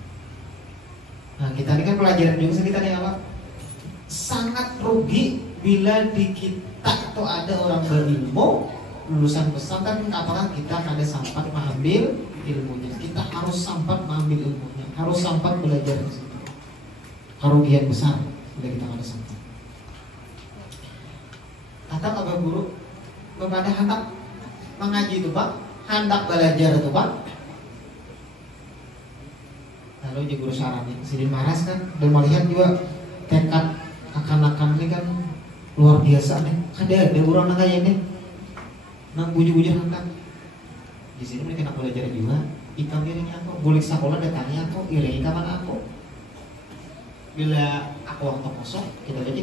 Nah kita ini kan pelajaran juga kita nih awal sangat rugi bila di kita itu ada orang berilmu lulusan pesantren, apakah kita ada sempat mengambil ilmunya. Kita harus sempat mengambil ilmunya, harus sempat belajar di situ. Kerugian besar bila kita ada sempat. Kata abah guru kepada hendak mengaji itu pak, hendak belajar itu pak. Lalu di guru Sya'rani Sidin Maras kan dan melihat juga tekad akan-akan ini kan luar biasa nih. Ada orang kayak ini nang buju-buju hendak di sini mereka nak belajar juga. Ikam iringi aku, boleh sekolah datangnya aku, iringi kapan aku. Bila aku waktu kosong kita baca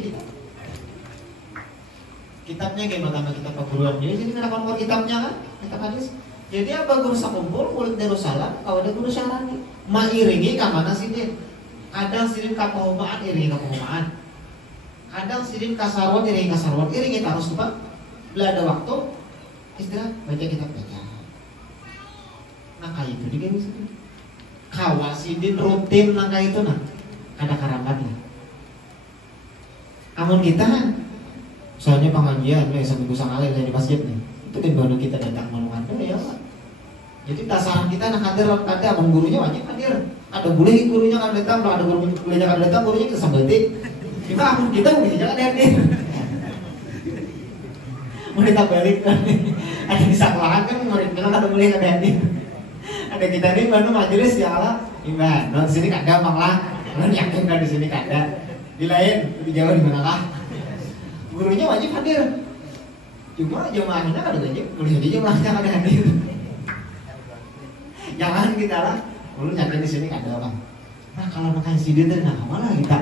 kitabnya kayak pertama kitab perguruan. Jadi sini ada kompor kitabnya kan, kitab hadis. Jadi apa guru sakumpul kulit Darussalam, kalau ada guru Sya'rani mairingi ka mana Sidin. Kadang Sidin ka pahumaan iringi ka pahumaan. Kadang Sidin ka sarwan iringi ka sarwan, iringi terus tuh Pak. Bila ada waktu istirahat baca kitab baca. Nah kayak itu juga bisa. kawasidin rutin langkah itu nah ada karabatnya. Amun kita soalnya pengajian sampai kusang alih di masjid nih itu kan baru kita datang malukan ya Pak. Jadi dasaran kita nak hadir ada amun gurunya wajib hadir. Ada boleh gurunya kan datang, kalau ada gurunya kan datang gurunya kita sambati. Kita amun kita mungkin jangan hadir. Mau balik kan ada di sekolahan kan murid bilang ada boleh ada hadir. Ada kita nih baru majelis ya Allah iman. Di sini kada manglah. Kan yakin kan di sini kada. Di lain lebih jauh di manakah? Gurunya wajib hadir. Cuma jemaahnya kada wajib. Boleh jadi jemaahnya kada hadir. Jangan kita lah. Lu yakin di sini kada apa? Nah kalau makan sidin nah malah kita.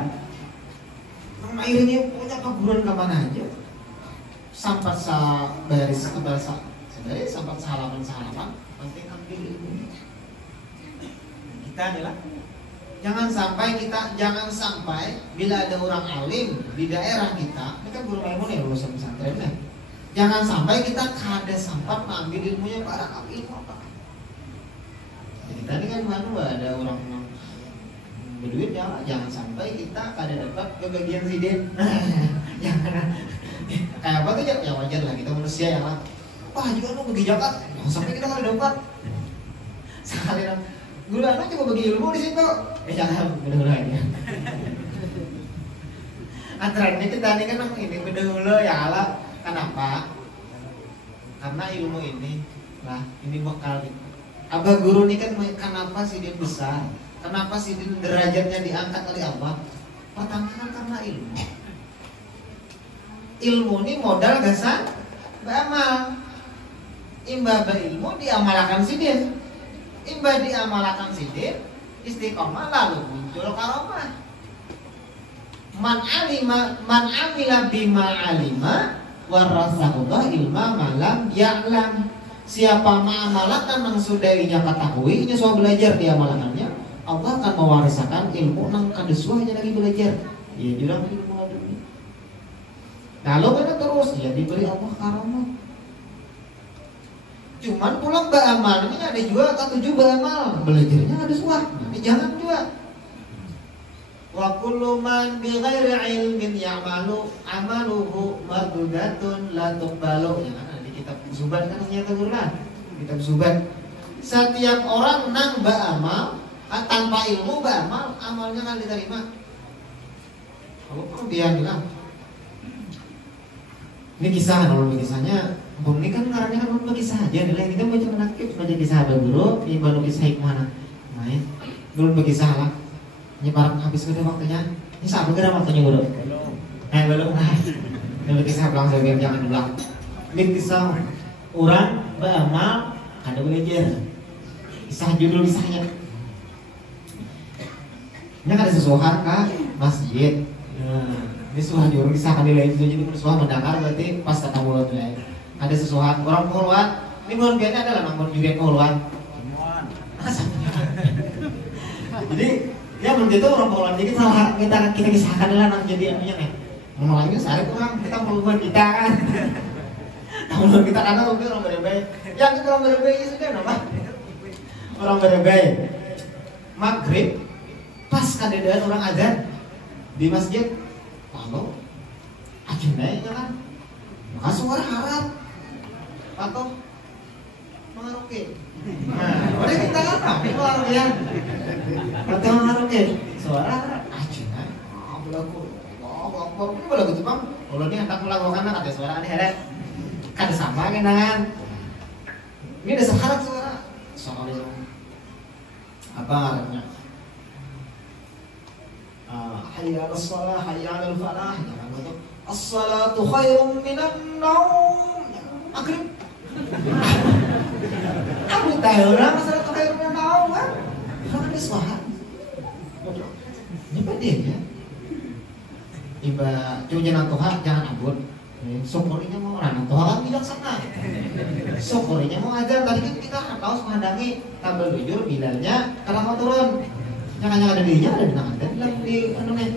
Akhirnya punya keburuan kemana aja. Sampai baris ke bahasa. Sebenarnya sampai salaman penting ambil ilmu. Kita adalah jangan sampai bila ada orang alim di daerah kita, ini kan guru ilmu nih lulusan pesantren nih. Jangan sampai kita kada sempat mengambil ilmunya para ilmu apa. Jadi tadi kan ada orang berduit ya, jangan sampai kita kada dapat kebagian sidin. Jangan kayak apa tuh ya wajar lah kita manusia ya lah. Wah juga lu bagi zakat, jangan sampai kita kada dapat. Sekali guru anak coba bagi ilmu di situ. Jangan bener-bener ya. Aturannya kita ini kan ini berdahulu ya Allah. Kenapa? Karena ilmu ini lah ini bakal abah guru ini kan kenapa sih dia besar? Kenapa sih dia derajatnya diangkat oleh Allah? Pertama kan karena ilmu. Ilmu ini modal gasan beramal. Imba ilmu diamalkan sidin. Imba diamalkan sidin istiqomah lalu muncul karomah. Man amila bima alima warasahullah ilma malam ya'lam. Siapa mengamalkan yang sudah ia ketahui, ia sudah belajar diamalkannya, Allah akan mewarisakan ilmu nang kadesuahnya lagi belajar. Ya jurang ilmu laduni. Kalau mana terus ya diberi Allah karomah. Cuman pulang beramal ini ada juga ketujuh beramal belajarnya ada suah. Tapi jangan juga. Wa kullu man bi ghairi ilmin ya'malu amaluhu mardudatun la tuqbalu. Ya kan di kitab Zubat kan ternyata Quran. Kitab Zubat. Setiap orang nang beramal tanpa ilmu beramal amalnya kan diterima. Kalau dia bilang ini kisah kalau kisahnya Bung ini kan karena kan bagi kisah aja nilai kita baca menakib baca kisah ada guru ini baru kisah hikmah main belum bagi kisah lah ini barang habis udah waktunya ini saat berapa waktunya guru belum ini kisah pulang saya jangan ulang ini kisah orang beramal ada belajar kisah judul kisahnya ini ada sesuatu kah masjid ini suah jurung kisah kan nilai itu jadi suah mendengar berarti pas kata mulut ada sesuatu orang puluhan ini bukan biasanya adalah namun juga puluhan jadi ya menurut itu orang puluhan jadi kita kisahkan adalah nang jadi anunya nih ngomongnya sehari kurang kita puluhan kita kan namun kita karena mungkin orang berbeda yang itu orang berbeda sudah nama orang berbeda maghrib pas kadang orang azan di masjid lalu ajunan ya kan maka suara harap atau mengaruki. Nah, boleh kita apa? Keluar ya. Atau mengaruki. Suara ajunan. Belaku. Ini belaku tuh bang. Kalau ini hendak melakukan kata suara ini ada. Kan sama kan? Ini ada seharat suara. Soal apa artinya? Hayya 'alas shalah, hayya 'alal falah. Jangan betul. As-salatu khairum minan naum. Maghrib. Aku tahu orang as-salatu khairum minan naum kan? Kan ada suara. Ini pedih ya. Tiba cuci nantuha jangan abut. Syukurinya mau orang nantuha kan bijaksana. Syukurinya mau ajar tadi kan kita tahu mengandangi tabel jujur bilalnya kalau mau turun. Jangan ada dirinya ada di tangan dan bilang di anunya.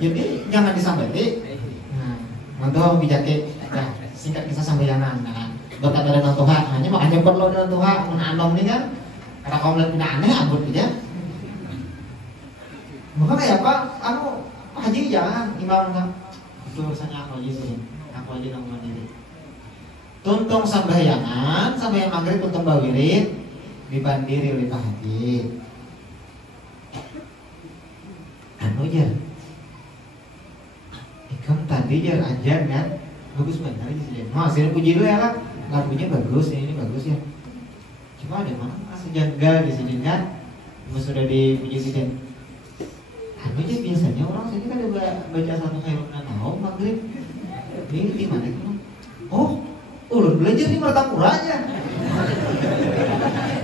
Jadi jangan disambati. Nah, mantu bijake. Nah, singkat kisah sampai yang kan. Berkat ada Tuhan, hanya makanya perlu ada Tuhan menanom ini kan. Karena kaum lain pindah aneh ampun aja. Maka kayak apa? Haji jangan imam enggak. Itu urusannya aku aja sih. Aku aja nanggung diri. Tuntung sambayangan, sambayang maghrib tuntung bawirid dibandiri oleh Pak Haji. Anu jar. Ikam tadi jar ajar kan? Bagus benar di sini. Sini puji dulu ya lah. Lagunya bagus, ini bagus ya. Cuma ada mana masih janggal di sini kan? Sudah dipuji sini. Anu aja biasanya orang sini kan juga baca satu khairun naum maghrib. Ini di mana itu? Oh, ulun belajar di Martapura aja.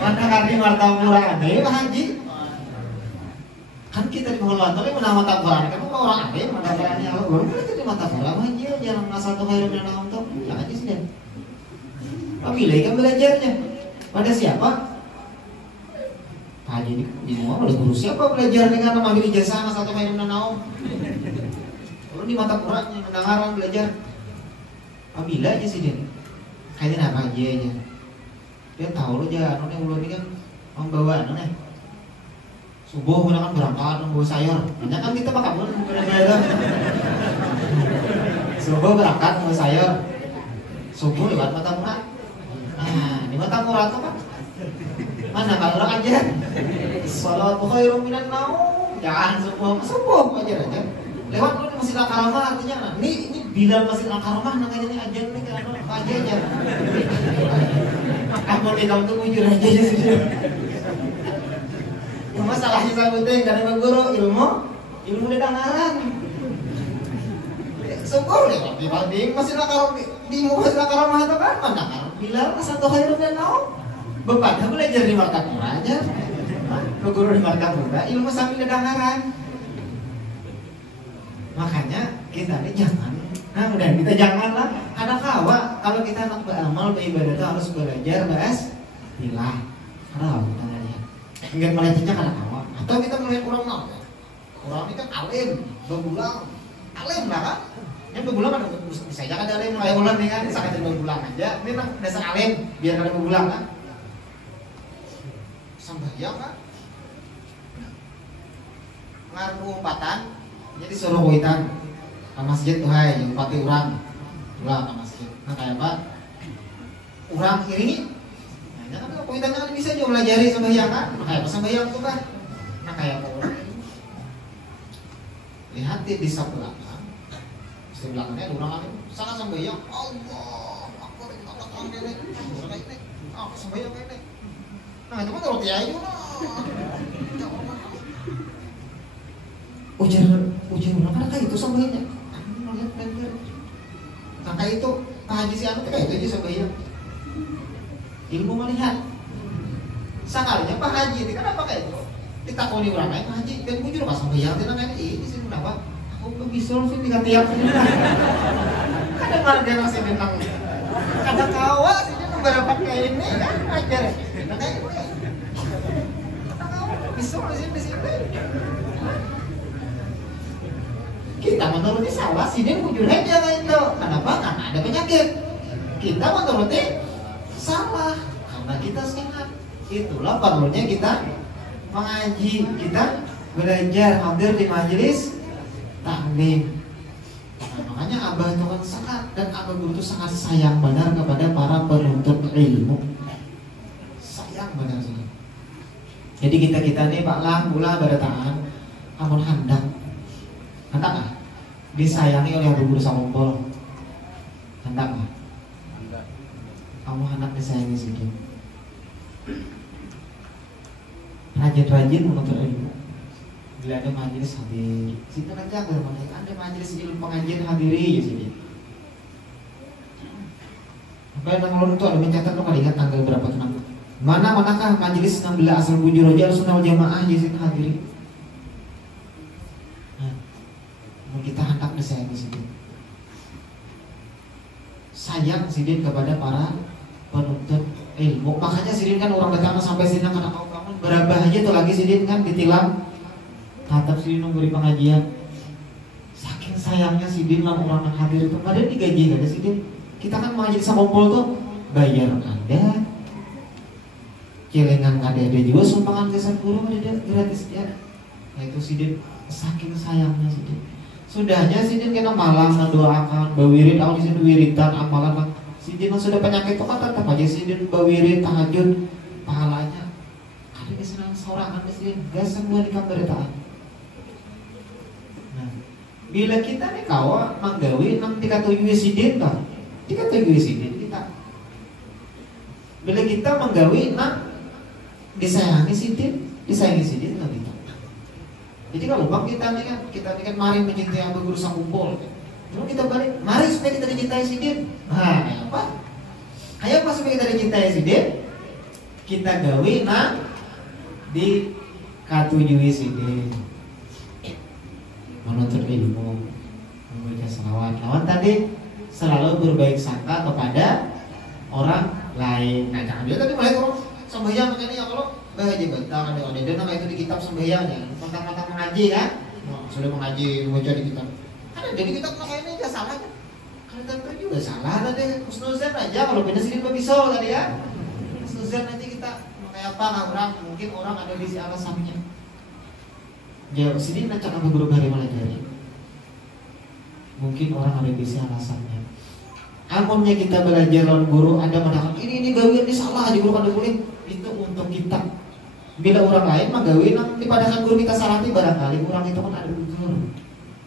Mana kan di Martapura ada ya Pak Haji? Kan kita di Pengelolaan tapi menang Martapura kan orang ada yang Martapurannya. Ulun belajar di Martapura Pak Haji aja yang satu khairun naum tuh. Jangan aja sih. Pilih kan belajarnya pada siapa? Pak Haji di rumah oleh guru siapa belajar dengan mengambil ijazah satu khairun naum. Ulun di Martapura mendengaran belajar. Bila aja sih dia kayaknya apa aja aja dia tahu lo aja anu nih ulun ini kan membawa anu nih subuh kita kan berangkat membawa sayur banyak kan kita pakai pun bener-bener subuh berangkat membawa sayur subuh lewat Martapura. Nah di Martapura tuh kan mana kalau orang aja salat khairum minan naum jangan subuh aja lewat lu di Masjid Al-Karamah artinya ini bila Masjid Al-Karamah namanya ini aja nih kan apa aja aku di kamu tuh jujur aja sih masalahnya sabutnya karena guru ilmu dengaran syukur lewat di Masjid Al-Karamah di Masjid Al-Karamah itu kan mana kan bila satu khairun dan naum bapaknya belajar di Martapura aja guru di Martapura ilmu sambil dengaran. Makanya kita ini jangan, dan kita janganlah ada kawa kalau kita anak beramal beribadah itu harus belajar bahas ilah. Ada kita lihat, enggak melihatnya karena kawa. Atau kita melihat orang mau, orang ini kan alim, berulang, alim lah kan? Yang berulang kan bisa aja kan alim, kayak ulang nih kan, sangat berulang aja. Ini mah dasar alim, biar ada berulang kan? Sembahyang kan? Ngaruh umpatan. Jadi suruh kuitan ke masjid tuh hai yang pati urang ke masjid. Nah kayak apa? Urang iringi. Nah kan kuitannya kan bisa juga melajari sembahyang kan? Nah kayak apa sembahyang tuh kan? Nah kayak apa urang? Lihat di sebelahnya. Sebelahnya ada urang lain. Sana sembahyang. Allah Akbar kita datang ini. Ah sembahyang ini. Nah itu kan roti ayu lah. Ujar berapa kayak itu sambayanya? Lihat member. Nah kayak itu Pak Haji si anu kayak itu aja sambayang. Ilmu melihat. Sekalinya Pak Haji itu kan apa kayak itu? Ditakoni orang lain Pak Haji dan bujur pas sambayang itu namanya ini sih kenapa? Aku kebisul sih tiga tiap. Ada marga masih bintang. Ada kawa sih dia beberapa kayak ini kan ajar. Nah kayak itu. Ada kawa kebisul di sini. Kita menuruti salah sih dia bujur aja itu. Kenapa? Karena ada penyakit. Kita menuruti salah karena kita sehat. Itulah perlunya kita mengaji, kita belajar hadir di majelis taklim. Nah, makanya Abah itu kan sangat dan Abah Guru itu sangat sayang benar kepada para penuntut ilmu. Sayang benar sih. Jadi kita nih Pak Lang, Bula, Barataan, amun hendak nggak? Disayangi oleh Abu Guru Samumpol. Hendak nggak? Kamu hendak disayangi sedikit. Rajin-rajin menuntut ilmu. Bila ada majelis hadir. Situ aja kalau ada majelis ilmu pengajian hadiri ya sini. Apa yang ngelon itu ada mencatat lo nggak ingat tanggal berapa tuh nanti? Manakah majelis 16 asal bujur aja sunnah jamaah di sini hadiri. Kita hendak disayangi sidin. Sayang sidin kepada para penuntut ilmu. Makanya sidin kan orang datang sampai sini karena kamu berapa aja tuh lagi sidin kan ditilang. Tatap sidin memberi pengajian. Saking sayangnya sidin lah orang yang hadir itu. Padahal digaji gak ada sidin. Kita kan majelis kumpul tuh bayar Anda. kelengan ada juga sumbangan geser guru ada gratis ya. Nah itu Sidin saking sayangnya Sidin. Sudahnya Sidin kena malam mendoakan bawirid awal Sidin wiritan amalan Sidin sudah penyakit itu kan tetap aja Sidin bawirid tahajud pahalanya ada kesenangan sorangan Sidin gak semua di kameritaan. Nah bila kita nih kawa manggawi nang dikatuyui Sidin tak dikatuyui Sidin kita bila kita manggawi nang disayangi Sidin nggak gitu. Jadi kalau bang kita nih kan mari mencintai Abu Guru Sakumpul, lalu kita balik, mari supaya kita dicintai Sidin. Nah, apa? Ayo pas supaya kita dicintai Sidin, kita gawe di katujui Sidin, menuntut ilmu, membaca selawat. Lawan tadi selalu berbaik sangka kepada orang lain. Nah, jangan dia tadi mulai ngomong sembahyang ini ya kalau bahagia bentang ada nama itu di kitab sembahyangnya tentang mengaji kan, sudah mengaji membaca di kitab. Kan jadi kitab kayak ini nggak salah kan? Kalau tentu juga salah tadi husnuzan aja kalau beda Sidin pisau tadi ya. Husnuzan nanti kita kayak apa nggak orang mungkin orang ada di si alasannya. Ya Sidin ngecek apa guru hari malah jadi. Mungkin orang ada di si alasannya. Amunnya kita belajar lawan guru ada mengatakan ini bagian ini salah di guru pada boleh itu untuk kita. Bila orang lain menggawe nang dipadakan guru kita salati barangkali orang itu kan ada unsur.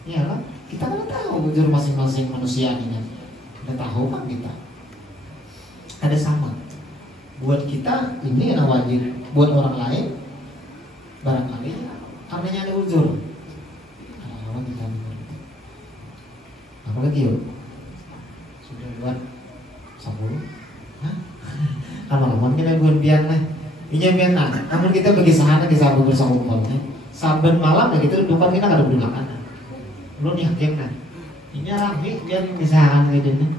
Ya kan? Kita kan tahu unsur masing-masing manusia ini. Kita tahu kan kita. Ada sama. Buat kita ini yang wajib, buat orang lain barangkali karenanya ada unsur. Kalau kita apa lagi yuk? Sudah buat 10. Hah? Lama-lama kita buat biar lah. Iya biar namun kita bagi sahana di sahabat bersama umatnya. Saben malam gitu depan kita ada belakang. Lu yakin kan? Ini rame biar misalkan gitu nih.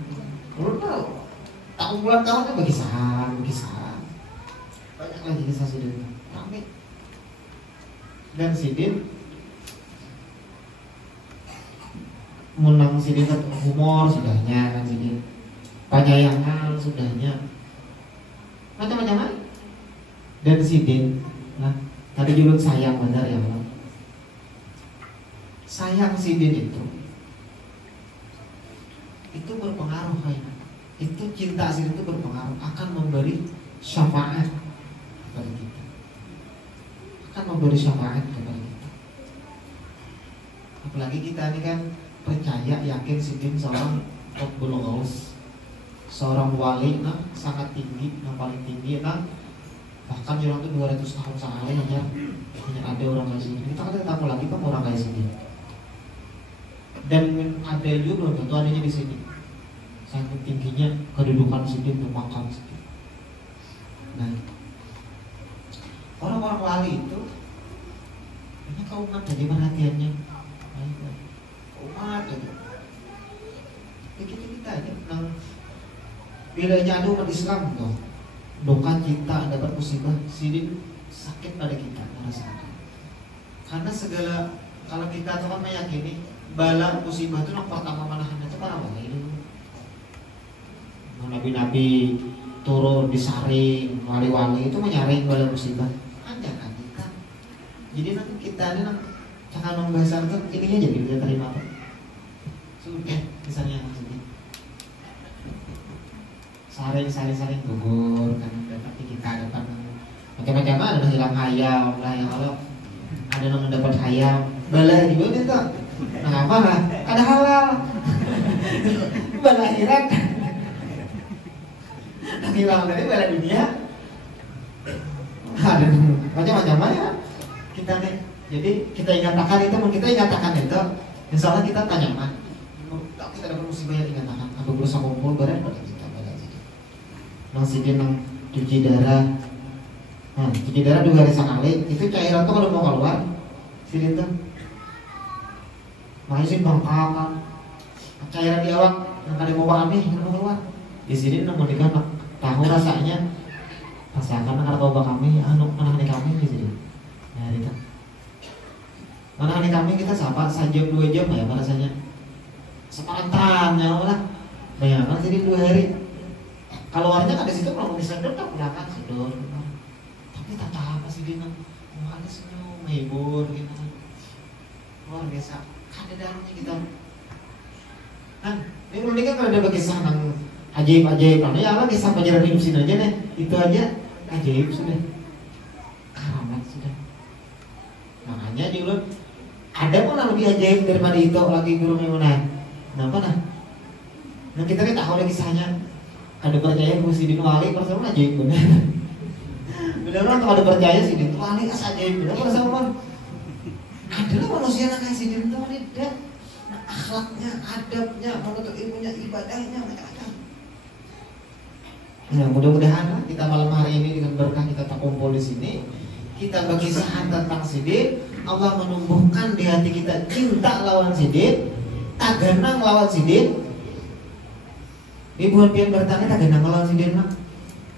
Lu tahu? Tahun bulan tahunnya bagi sahana. Banyak lagi kisah Sidin. Rame. Dan Sidin menang Sidin humor sudahnya kan Sidin. Penyayangan sudahnya. Macam-macam dan Sidin, nah tadi juga sayang benar ya Allah. Sayang Sidin itu berpengaruh kan? Itu cinta Sidin itu berpengaruh akan memberi syafaat kepada kita, akan memberi syafaat kepada kita. Apalagi kita ini kan percaya yakin Sidin seorang Qutbul Ghaus, seorang wali nah sangat tinggi, yang paling tinggi nah bahkan orang itu 200 tahun sekali hanya ada orang kayak sini. Kita kan ketemu lagi kan orang kayak sini. Dan ada juga belum tentu adanya di sini. Saking tingginya kedudukan Sidin untuk makam Sidin. Nah, orang-orang wali itu ini umat jadi perhatiannya. Umat itu. Begitu kita aja bila ada umat Islam tuh. Duka kita dapat musibah Sidin sakit pada kita merasakan. Karena segala kalau kita tuh kan meyakini bala musibah itu yang pertama menahan itu para wali itu. Nabi-nabi turun disaring, wali-wali itu menyaring bala musibah. Jangan kita. Jadi nanti kita ini jangan membahas itu ininya jadi kita terima apa? Sudah misalnya maksudnya. Saring gugur kan tapi kita dapat macam-macam ada hilang hayam lah yang kalau ada yang mendapat hayam balai juga itu nah apa lah ada halal balai akhirat hilang dari balai dunia ada macam-macam ya kita nih jadi kita ingatkan itu kita ingatkan itu insya Allah kita tanyakan kita dapat musibah yang ingatkan aku bersama kumpul bareng nang Sidin nang cuci darah. Nah, cuci darah 2 hari sekali. Itu cairan tuh kalau mau keluar, Sidin tuh masih bengkak kan. Cairan di awak yang kali mau kami mau keluar. Di sini nang nikah tahu rasanya. Rasakan kalau bawa kami, anak di kami di sini. Nah, itu. Anak di kami kita siapa? 1 jam 2 jam ya rasanya. Sepantan ya lah. Bayangkan Sidin 2 hari. Keluarnya kan di situ kalau bisa sedot tak belakang sedot. Tapi tak tahu apa sih dia malah senyum, menghibur gitu. Luar biasa. Ada dalamnya kita. Nah, ini kan kalau ada kisah yang ajaib-ajaib, nah ya Allah kisah pelajaran hidup sini aja nih, itu aja ajaib sudah, karamat sudah. Makanya juga ada pun yang lebih ajaib daripada itu lagi guru Maimunah. Kenapa nah? Nah kita kan tahu lagi kisahnya. Ada percaya si Din Wali perasaan ajaib benar. Benar kalau ada percaya si Din Wali asa ajaib benar perasaan. Adalah manusia yang kayak si Din Wali dan akhlaknya, adabnya, menuntut ilmunya, ibadahnya macam-macam. Nah, mudah-mudahan kita malam hari ini dengan berkah kita terkumpul di sini, kita berkisah tentang Sidin, Allah menumbuhkan di hati kita cinta lawan Sidin, taganang lawan Sidin. Ibu pian bertanya taganang lawan Sidin mah,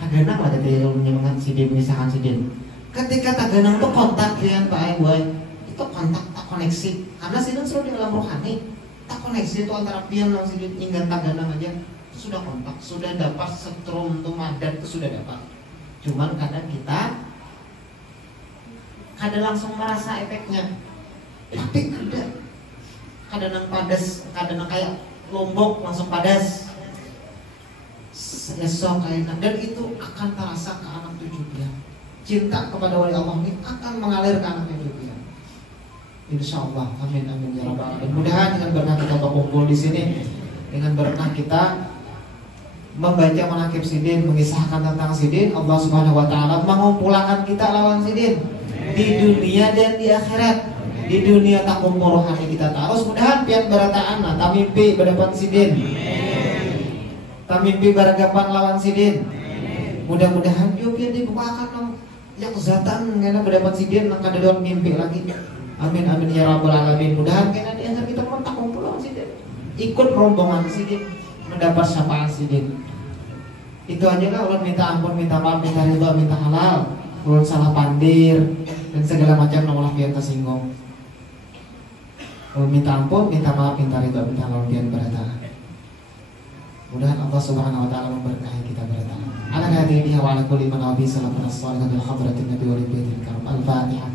taganang lah ketika menyemangat Sidin, misalkan Sidin. Ketika taganang itu kontak pian Pak Ibu, itu kontak tak koneksi, karena Sidin selalu di alam rohani, tak koneksi itu antara pian lawan Sidin hingga taganang aja. Sudah kontak, sudah dapat setrum tuh madat itu sudah dapat. Cuman kadang kita langsung merasa efeknya. Tapi kadang padas, kadang kayak lombok langsung padas. Esok kayak dan itu akan terasa ke anak cucunya. Cinta kepada wali Allah ini akan mengalir ke anak cucunya. Insya Allah, amin amin ya rabbal alamin. Mudah-mudahan dengan berkah kita berkumpul di sini, dengan berkah kita membaca manaqib Sidin, mengisahkan tentang Sidin, Allah Subhanahu wa taala mengumpulkan kita lawan Sidin di dunia dan di akhirat. Di dunia tak kumpul rohani kita terus mudahan pian berataan lah, tamimpi berdepan Sidin. Tamimpi beragapan lawan Sidin. Mudah-mudahan yo pian dibukakan yang zatan ngena berdepan Sidin maka ada mimpi lagi. Amin amin ya rabbal alamin. Mudahan kena diantar kita tak kumpul lawan Sidin. Ikut rombongan Sidin mendapat syafaat Sidin. Itu aja lah, ulun minta ampun, minta maaf, minta ridha, minta halal. Ulun salah pandir dan segala macam naulah pian tersinggung. Ulun minta ampun, minta maaf, minta ridha, minta halal pian berata. Mudahan Allah Subhanahu wa taala memberkahi kita berata. Ala hadhihi wa ala kulli man nabi sallallahu alaihi wasallam bil hadratin nabi wa baitil karam. Al-Fatihah.